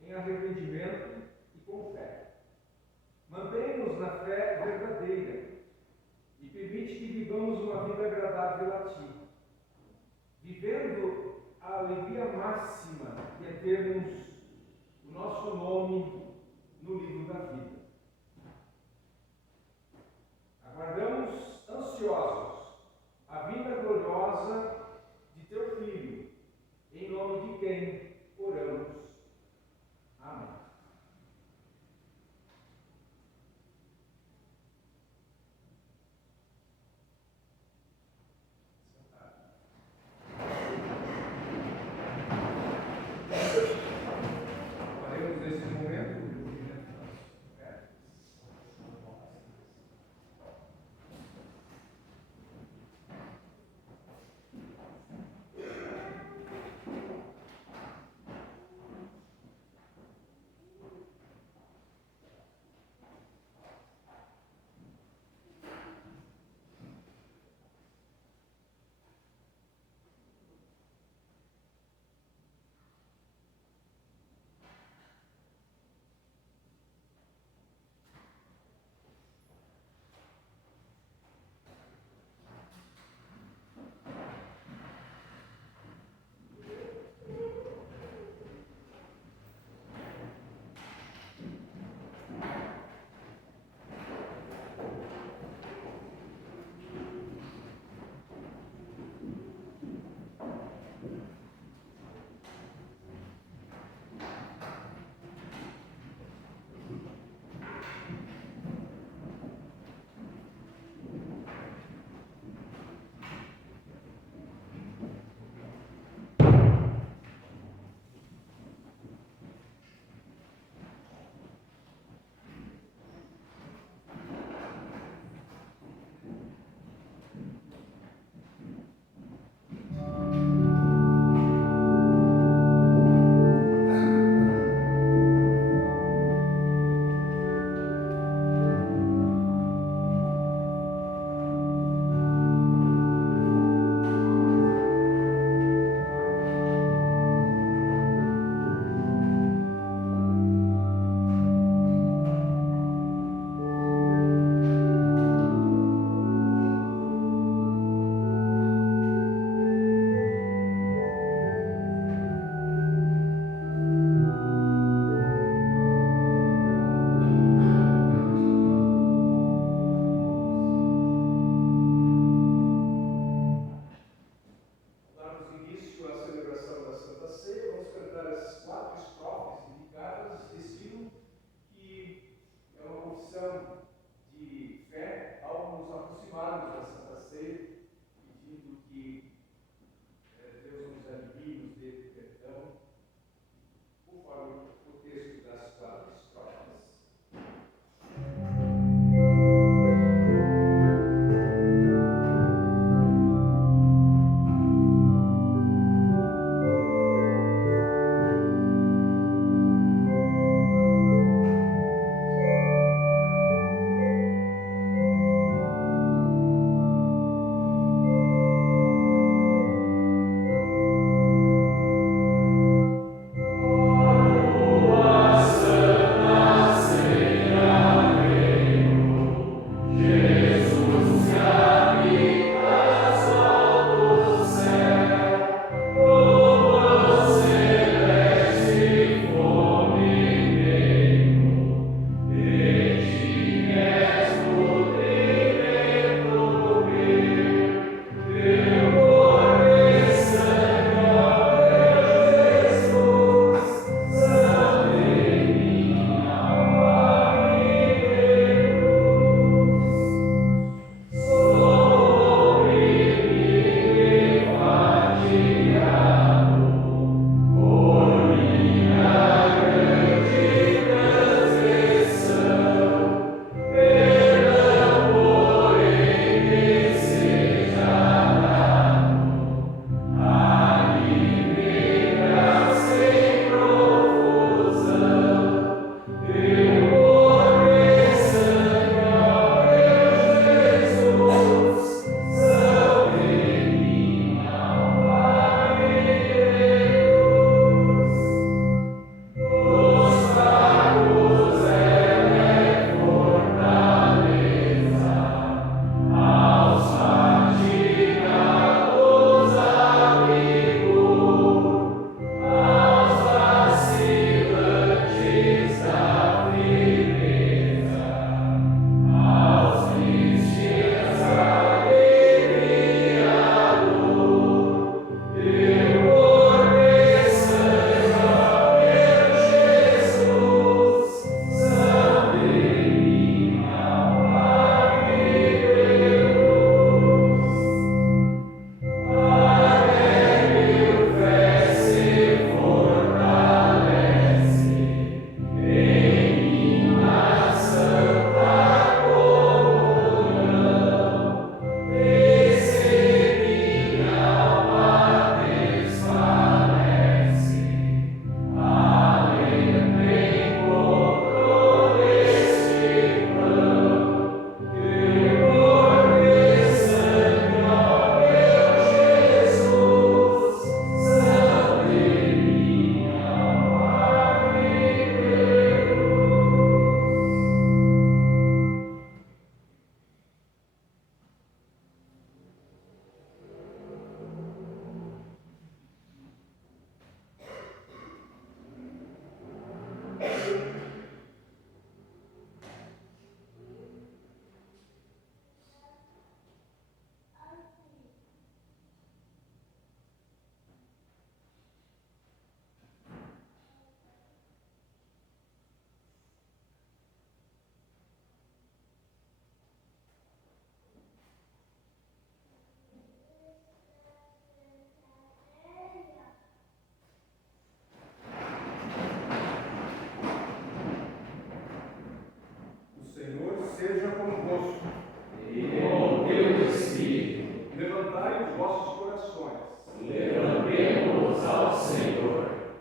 em arrependimento e com fé. Mantém-nos na fé verdadeira e permite que vivamos uma vida agradável a Ti, vivendo a alegria máxima que é termos o nosso nome no livro da vida. Aguardamos ansiosos a vinda gloriosa de Teu Filho, em nome de quem oramos. Amém. Faremos nesse momento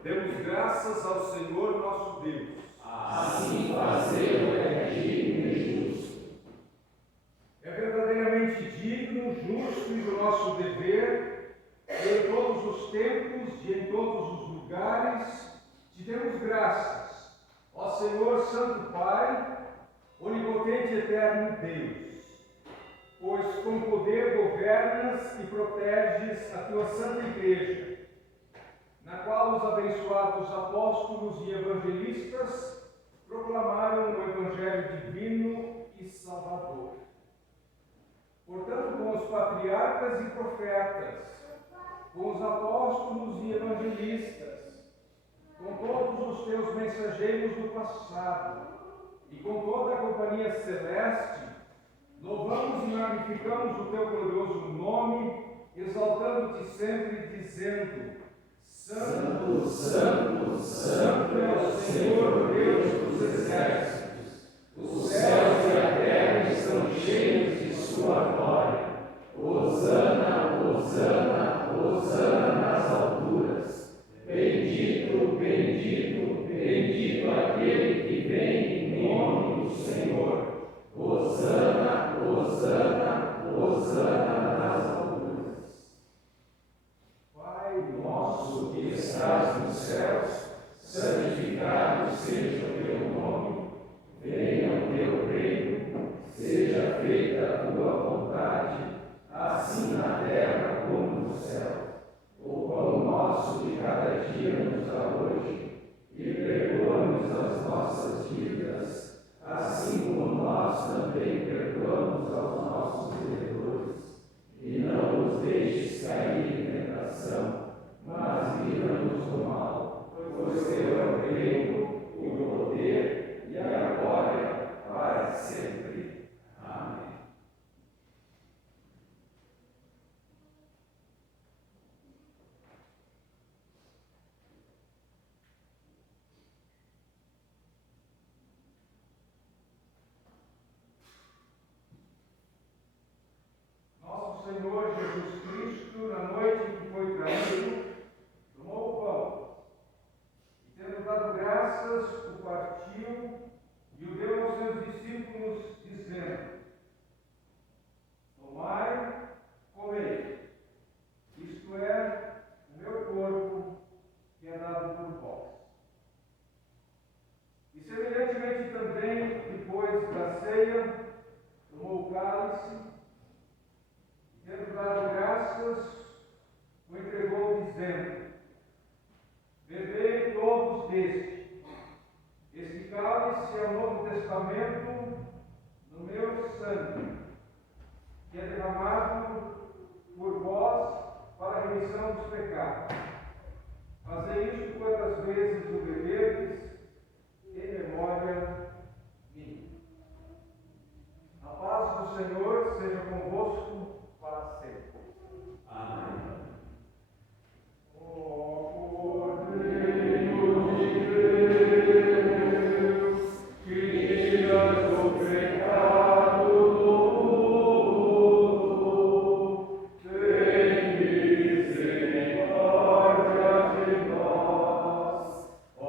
Demos graças ao Senhor nosso Deus. Assim fazê-lo é digno e justo. É verdadeiramente digno, justo e do nosso dever, e em todos os tempos e em todos os lugares, te demos graças, ó Senhor Santo Pai, onipotente e eterno Deus, pois com poder governas e proteges a tua santa igreja, na qual os abençoados apóstolos e evangelistas proclamaram o Evangelho divino e salvador. Portanto, com os patriarcas e profetas, com os apóstolos e evangelistas, com todos os teus mensageiros do passado e com toda a companhia celeste, louvamos e magnificamos o teu glorioso nome, exaltando-te sempre, dizendo: Santo, Santo, Santo é o Senhor Deus dos exércitos. Os céus e a terra estão cheios de sua glória. Hosana, Hosana, Hosana nas alturas. Bendito, bendito, bendito aquele que vem em nome do Senhor. Hosana, Hosana, Hosana nas alturas. Pai nosso que estás nos céus, santificado seja o teu nome. Venha o teu reino, seja feita a tua vontade, assim na terra como no céu. O pão nosso de cada dia nos dá hoje, e perdoa-nos as nossas dívidas, assim como nós também perdoamos aos nossos devedores. E não nos deixes cair em tentação, mas livra-nos do mal, pois teu é o reino, o poder e a glória para sempre. Amém. Nosso Senhor Jesus Cristo, na noite em que foi traído, tomou o pão e, tendo dado graças, o partiu e o deu aos seus discípulos, dizendo: Tomai, comei, isto é o meu corpo que é dado por vós. E semelhantemente também, depois da ceia, tomou o cálice, tendo dado graças, o entregou, dizendo: Bebei todos deste. Este cálice é o Novo Testamento no meu sangue, que é derramado por vós para a remissão dos pecados. Fazei isto quantas vezes o beberdes, em memória minha. A paz do Senhor seja convosco para sempre. Amém. Ó Cordeiro de Deus, que tiras o pecado do mundo, tem misericórdia de nós. Ó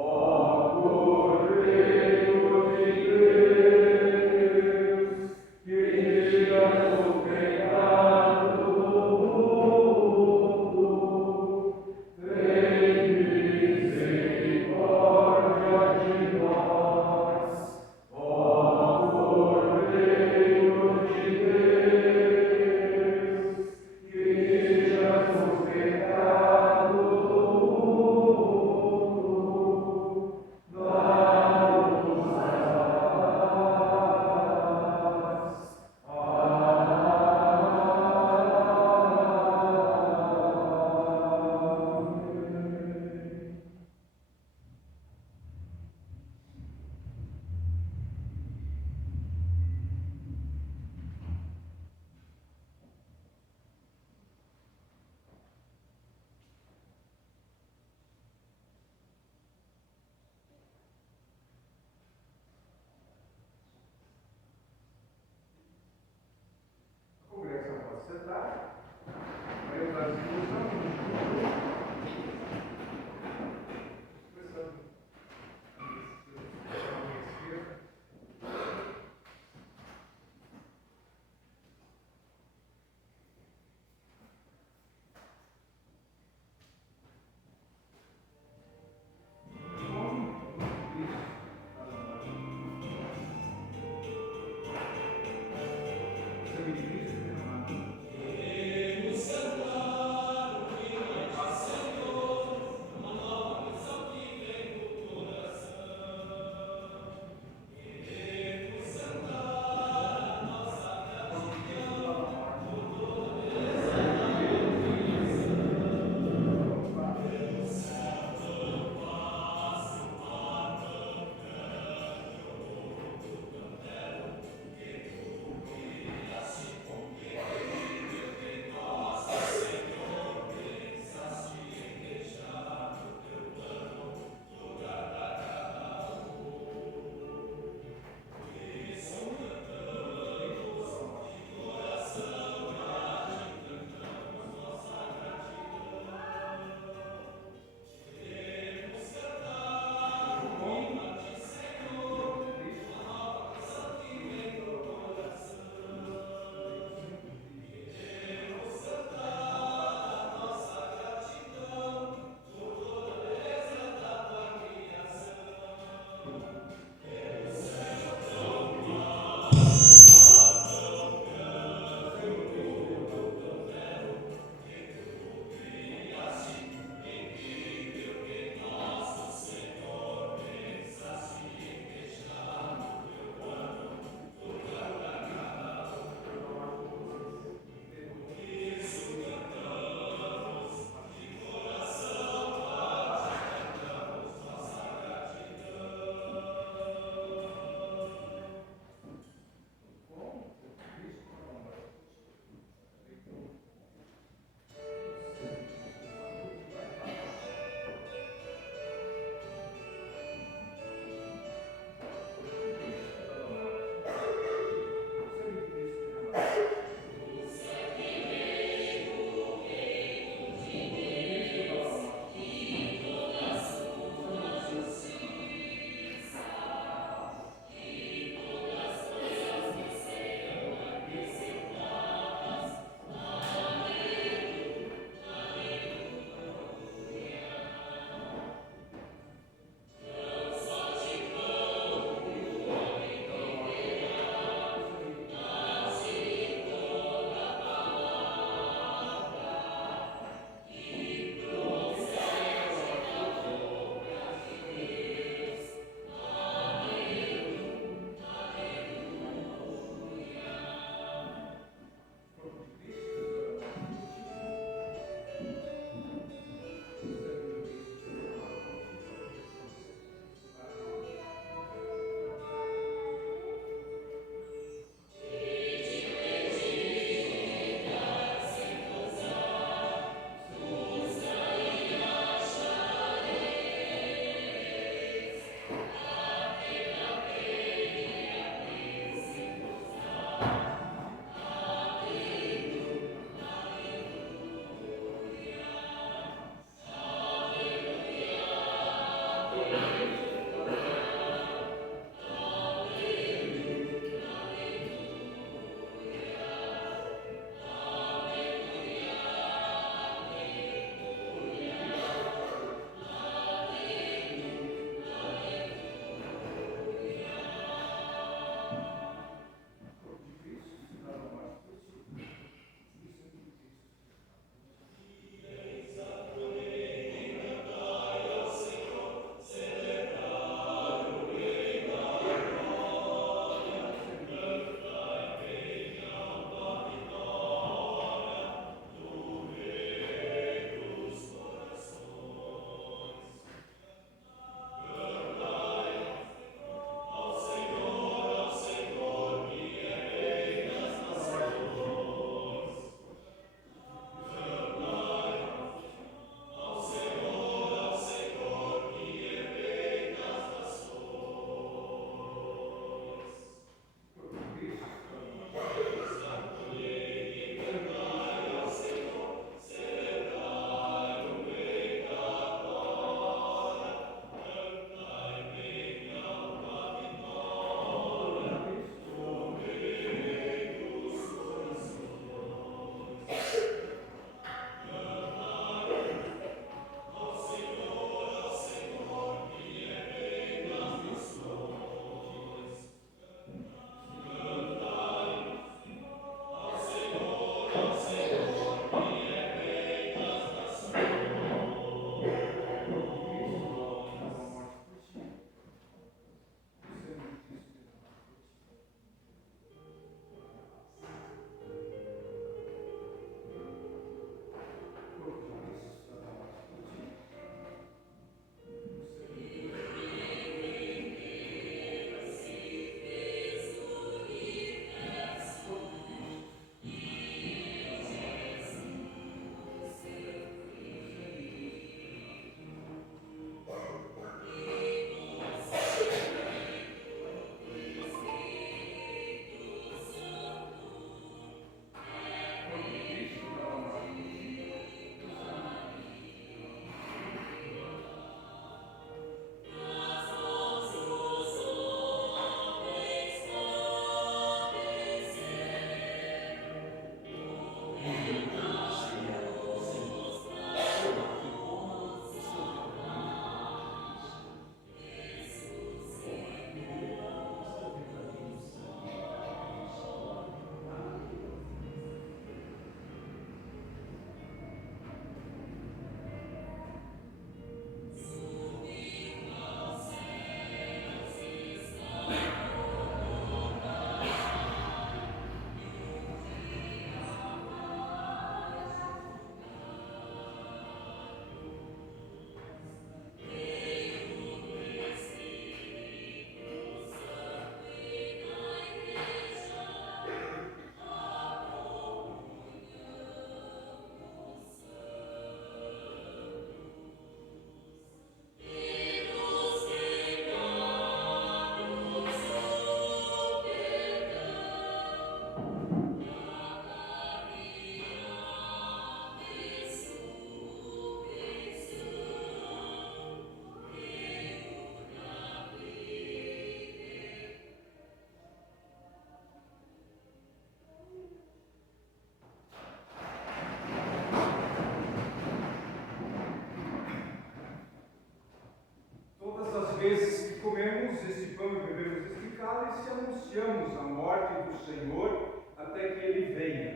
comemos este pão e bebemos este cálice, anunciamos a morte do Senhor até que Ele venha.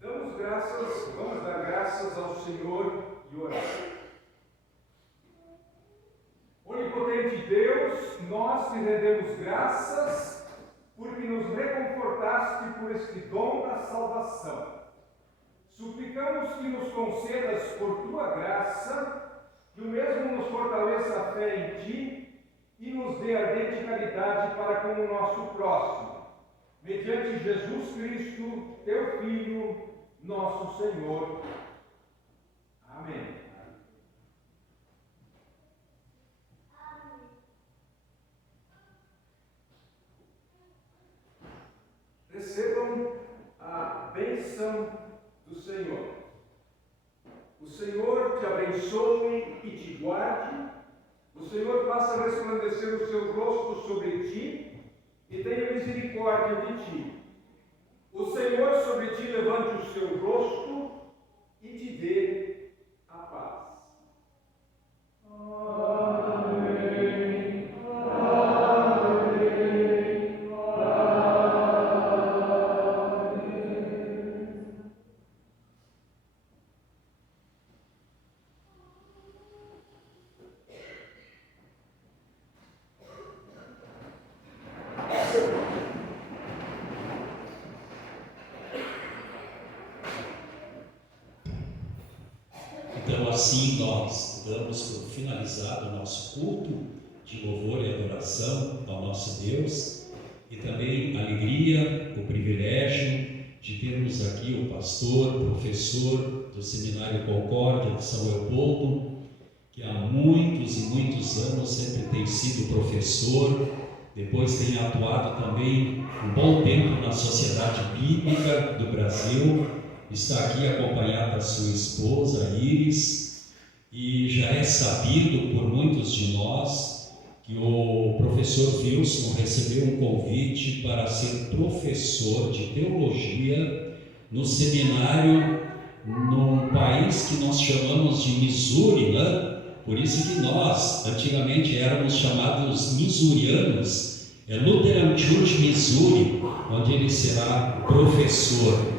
Vamos dar graças ao Senhor e orar. Onipotente Deus, nós te rendemos graças porque nos reconfortaste por este dom da salvação. Suplicamos que nos concedas por tua graça, que o mesmo nos fortaleça a fé em ti e nos dê ardente caridade para com o nosso próximo. Mediante Jesus Cristo, teu Filho, nosso Senhor. Amém. Recebam a bênção do Senhor. O Senhor te abençoe e te guarde. O Senhor faça resplandecer o seu rosto sobre ti e tenha misericórdia de ti. O Senhor sobre ti levante o seu rosto e te dê a paz. Amém. Amém. Então, assim, nós damos por finalizado o nosso culto de louvor e adoração ao nosso Deus, e também a alegria, o privilégio de termos aqui o pastor, professor do Seminário Concórdia de São Leopoldo, que há muitos e muitos anos sempre tem sido professor, depois tem atuado também um bom tempo na Sociedade Bíblica do Brasil. Está aqui acompanhado da sua esposa, Iris, e já é sabido por muitos de nós que o professor Wilson recebeu um convite para ser professor de teologia no seminário num país que nós chamamos de Missouri, né? Por isso que nós, antigamente, éramos chamados missourianos, Lutheran Church Missouri, onde ele será professor.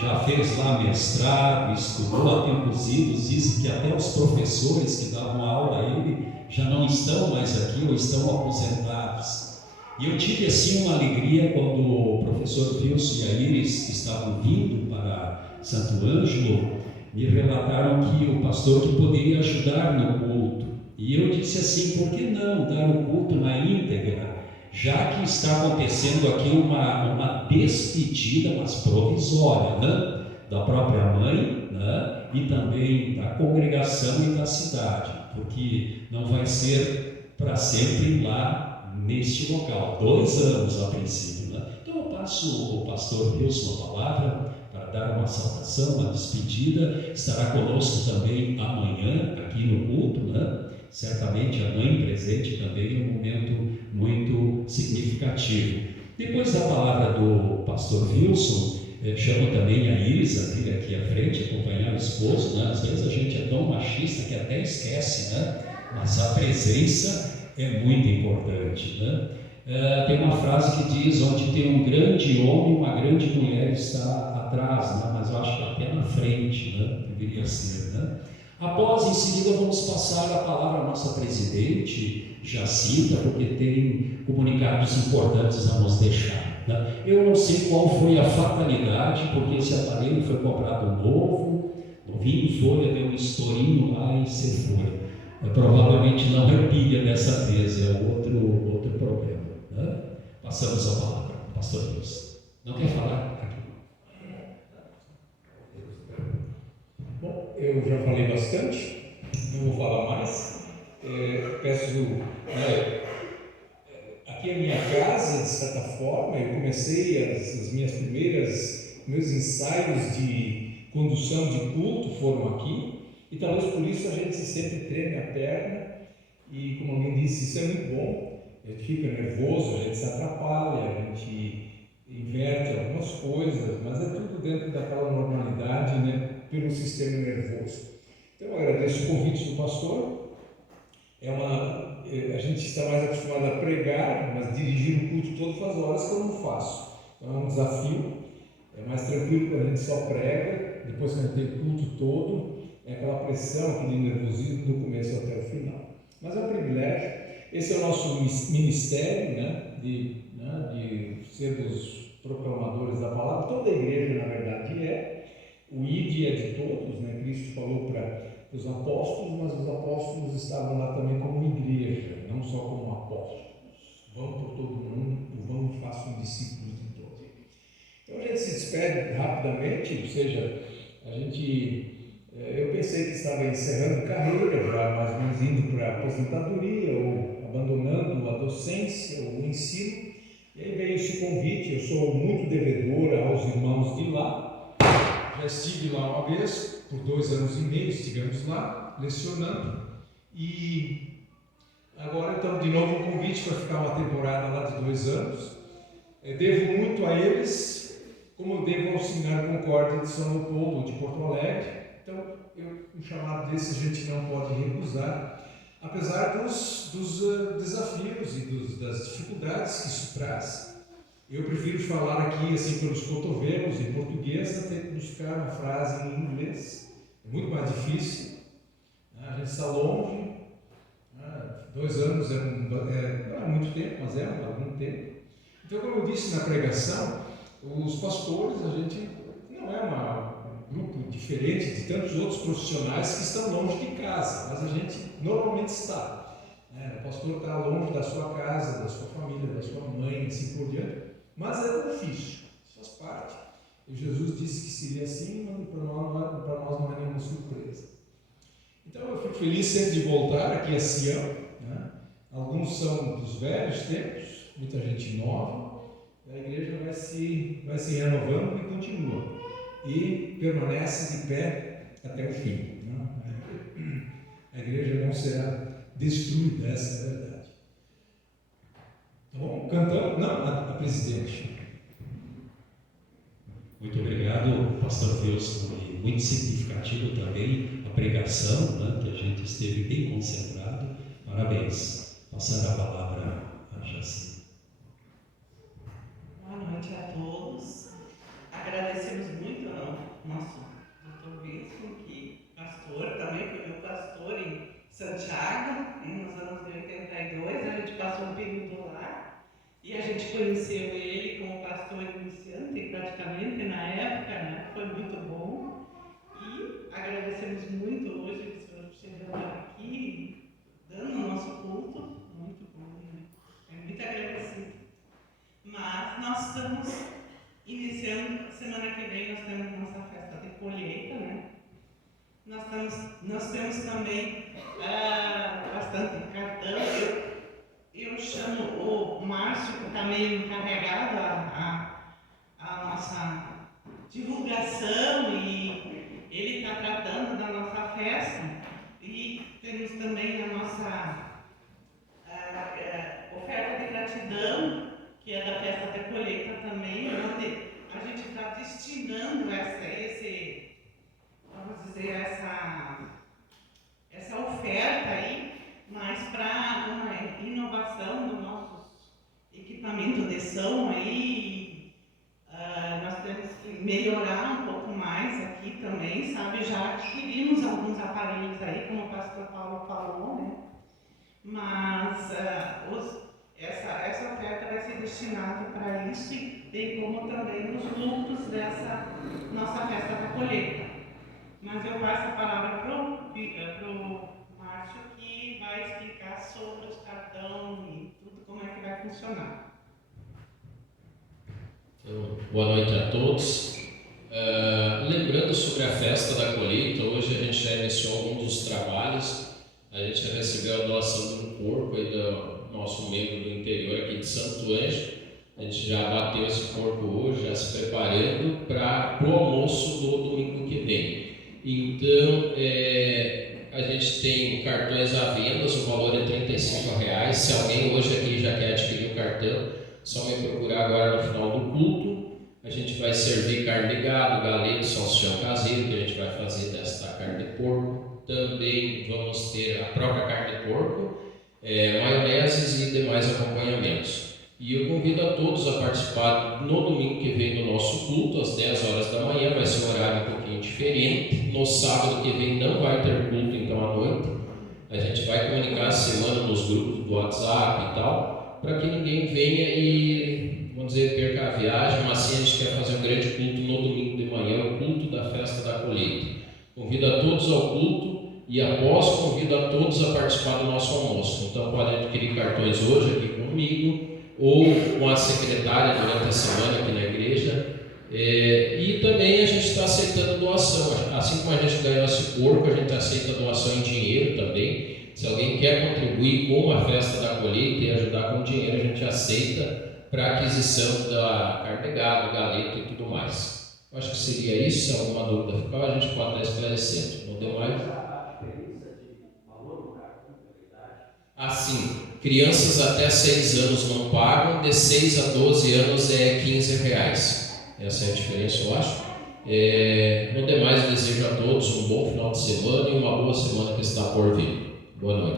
Já fez lá mestrado, estudou a tempos idos, dizem que até os professores que davam aula a ele já não estão mais aqui ou estão aposentados. E eu tive assim uma alegria quando o professor Wilson e a Iris estavam vindo para Santo Ângelo, me relataram que o pastor que poderia ajudar no culto. E eu disse assim, por que não dar o culto na íntegra? Já que está acontecendo aqui uma despedida, mas provisória, né? Da própria mãe, né? E também da congregação e da cidade, porque não vai ser para sempre lá neste local, 2 anos a princípio, né? Então eu passo o pastor Wilson a palavra para dar uma saudação, uma despedida. Estará conosco também amanhã aqui no culto, né? Certamente a mãe presente também é um momento muito significativo. Depois da palavra do pastor Wilson, chamo também a Iris a vir aqui à frente, acompanhar o esposo, né? Às vezes a gente é tão machista que até esquece, né? Mas a presença é muito importante, né? Tem uma frase que diz, onde tem um grande homem, uma grande mulher está atrás, né? Mas eu acho que até na frente, né? Deveria ser, né? Após, em seguida, vamos passar a palavra à nossa presidente, Jacinta, porque tem comunicados importantes a nos deixar, né? Eu não sei qual foi a fatalidade, porque esse aparelho foi comprado novo, novinho, folha, deu um estourinho lá e se foi. Provavelmente não é pilha dessa vez, é outro problema, né? Passamos a palavra, pastor Deus. Não quer falar? Bom, eu já falei bastante, não vou falar mais. Peço, aqui é a minha casa, de certa forma. Eu comecei as minhas meus ensaios de condução de culto foram aqui, e talvez por isso a gente sempre treme a perna, e como alguém disse, isso é muito bom. A gente fica nervoso, a gente se atrapalha, a gente inverte algumas coisas, mas é tudo dentro daquela normalidade, né, pelo sistema nervoso. Então eu agradeço o convite do pastor a gente está mais acostumado a pregar, mas dirigir o culto todo faz horas que eu não faço. Então é um desafio. É mais tranquilo quando a gente só prega, depois que a gente tem o culto todo, é aquela pressão, aquele nervosismo do começo até o final. Mas é um privilégio. Esse é o nosso ministério, de sermos proclamadores da palavra. Toda a igreja, na verdade, é. O ID é de todos, Cristo falou para os apóstolos, mas os apóstolos estavam lá também como igreja, não só como apóstolos. Vão por todo mundo, vão e façam discípulos de todos. Então a gente se despede rapidamente, ou seja, eu pensei que estava encerrando carreira, já mais ou menos indo para a aposentadoria, ou abandonando a docência, ou o ensino, e aí veio esse convite. Eu sou muito devedor aos irmãos de lá. Já estive lá uma vez, por 2 anos e meio, estivemos lá, lecionando, e agora então de novo um convite para ficar uma temporada lá de 2 anos. Devo muito a eles, como eu devo ao Seminário Concórdia de São Leopoldo, de Porto Alegre. Então, um chamado desse a gente não pode recusar, apesar dos desafios e das dificuldades que isso traz. Eu prefiro falar aqui assim pelos cotovelos em português até que buscar uma frase em inglês. É muito mais difícil. A gente está longe. 2 anos não é muito tempo, mas é algum tempo. Então, como eu disse na pregação, os pastores, a gente não é um grupo diferente de tantos outros profissionais que estão longe de casa, mas a gente normalmente está. O pastor está longe da sua casa, da sua família, da sua mãe, assim por diante. Mas é ofício, isso faz parte. E Jesus disse que seria assim, mas para nós não é nenhuma surpresa. Então eu fico feliz sempre de voltar aqui a Sião. Alguns são dos velhos tempos, muita gente nova. A igreja vai se renovando e continua. E permanece de pé até o fim. A igreja não será destruída, essa é a verdade. Tá bom? Cantando? Não, a presidente. Muito obrigado, pastor Wilson. Foi muito significativo também a pregação, que a gente esteve bem concentrado. Parabéns. Passar a palavra a Jaci. Boa noite a todos. Agradecemos muito ao nosso Dr. Wilson, que pastor, também foi meu pastor em Santiago, nos anos de 82. A gente passou um período lá e a gente conheceu ele como pastor iniciante, praticamente na época, Foi muito bom. E agradecemos muito hoje que o senhor chegando aqui, dando o nosso culto. Muito bom, muito agradecido. Mas nós estamos iniciando, semana que vem nós temos nossa festa de colheita, Nós temos também bastante cartão. Eu chamo o Márcio, que está meio encarregado a nossa divulgação, e ele está tratando da nossa festa. E temos também a nossa oferta de gratidão, que é da festa da colheita também, onde a gente está destinando essa oferta aí, mas para uma inovação dos nossos equipamentos de som aí. Nós temos que melhorar um pouco mais aqui também, Já adquirimos alguns aparelhos aí, como o pastor Paulo falou, Mas essa oferta vai ser destinada para isso, bem como também nos lucros dessa nossa festa da colheita. Mas eu passo a palavra para o Márcio, que vai explicar sobre os cartões e tudo, como é que vai funcionar. Então, boa noite a todos. Lembrando sobre a festa da colheita, hoje a gente já iniciou alguns dos trabalhos. A gente já recebeu a doação de um porco aí do nosso membro do interior aqui de Santo Ângelo. A gente já bateu esse porco hoje, já se preparando para o almoço do domingo que vem. Então, a gente tem cartões à venda, o valor é R$ 35. Se alguém hoje aqui já quer adquirir um cartão, só me procurar agora no final do culto. A gente vai servir carne de gado, galeto, salsichão caseiro, que a gente vai fazer desta carne de porco. Também vamos ter a própria carne de porco maioneses e demais acompanhamentos. E eu convido a todos a participar no domingo que vem do nosso culto, às 10 horas da manhã, vai ser um horário um pouquinho diferente. No sábado que vem não vai ter culto, então à noite. A gente vai comunicar a semana nos grupos do WhatsApp e tal, para que ninguém venha e, vamos dizer, perca a viagem, mas sim a gente quer fazer um grande culto no domingo de manhã, o culto da festa da colheita. Convido a todos ao culto e após convido a todos a participar do nosso almoço. Então podem adquirir cartões hoje aqui comigo, ou com a secretária durante a semana aqui na igreja. E também a gente está aceitando doação, assim como a gente ganhou esse porco, a gente aceita doação em dinheiro também. Se alguém quer contribuir com a festa da colheita e ajudar com dinheiro, a gente aceita para a aquisição da carne de gado, galeto e tudo mais. Eu acho que seria isso. Se alguma dúvida ficar, a gente pode estar esclarecendo. Não deu mais? Assim, crianças até 6 anos não pagam, de 6 a 12 anos é R$15. Essa é a diferença, eu acho. No demais, eu desejo a todos um bom final de semana e uma boa semana que está por vir. Boa noite.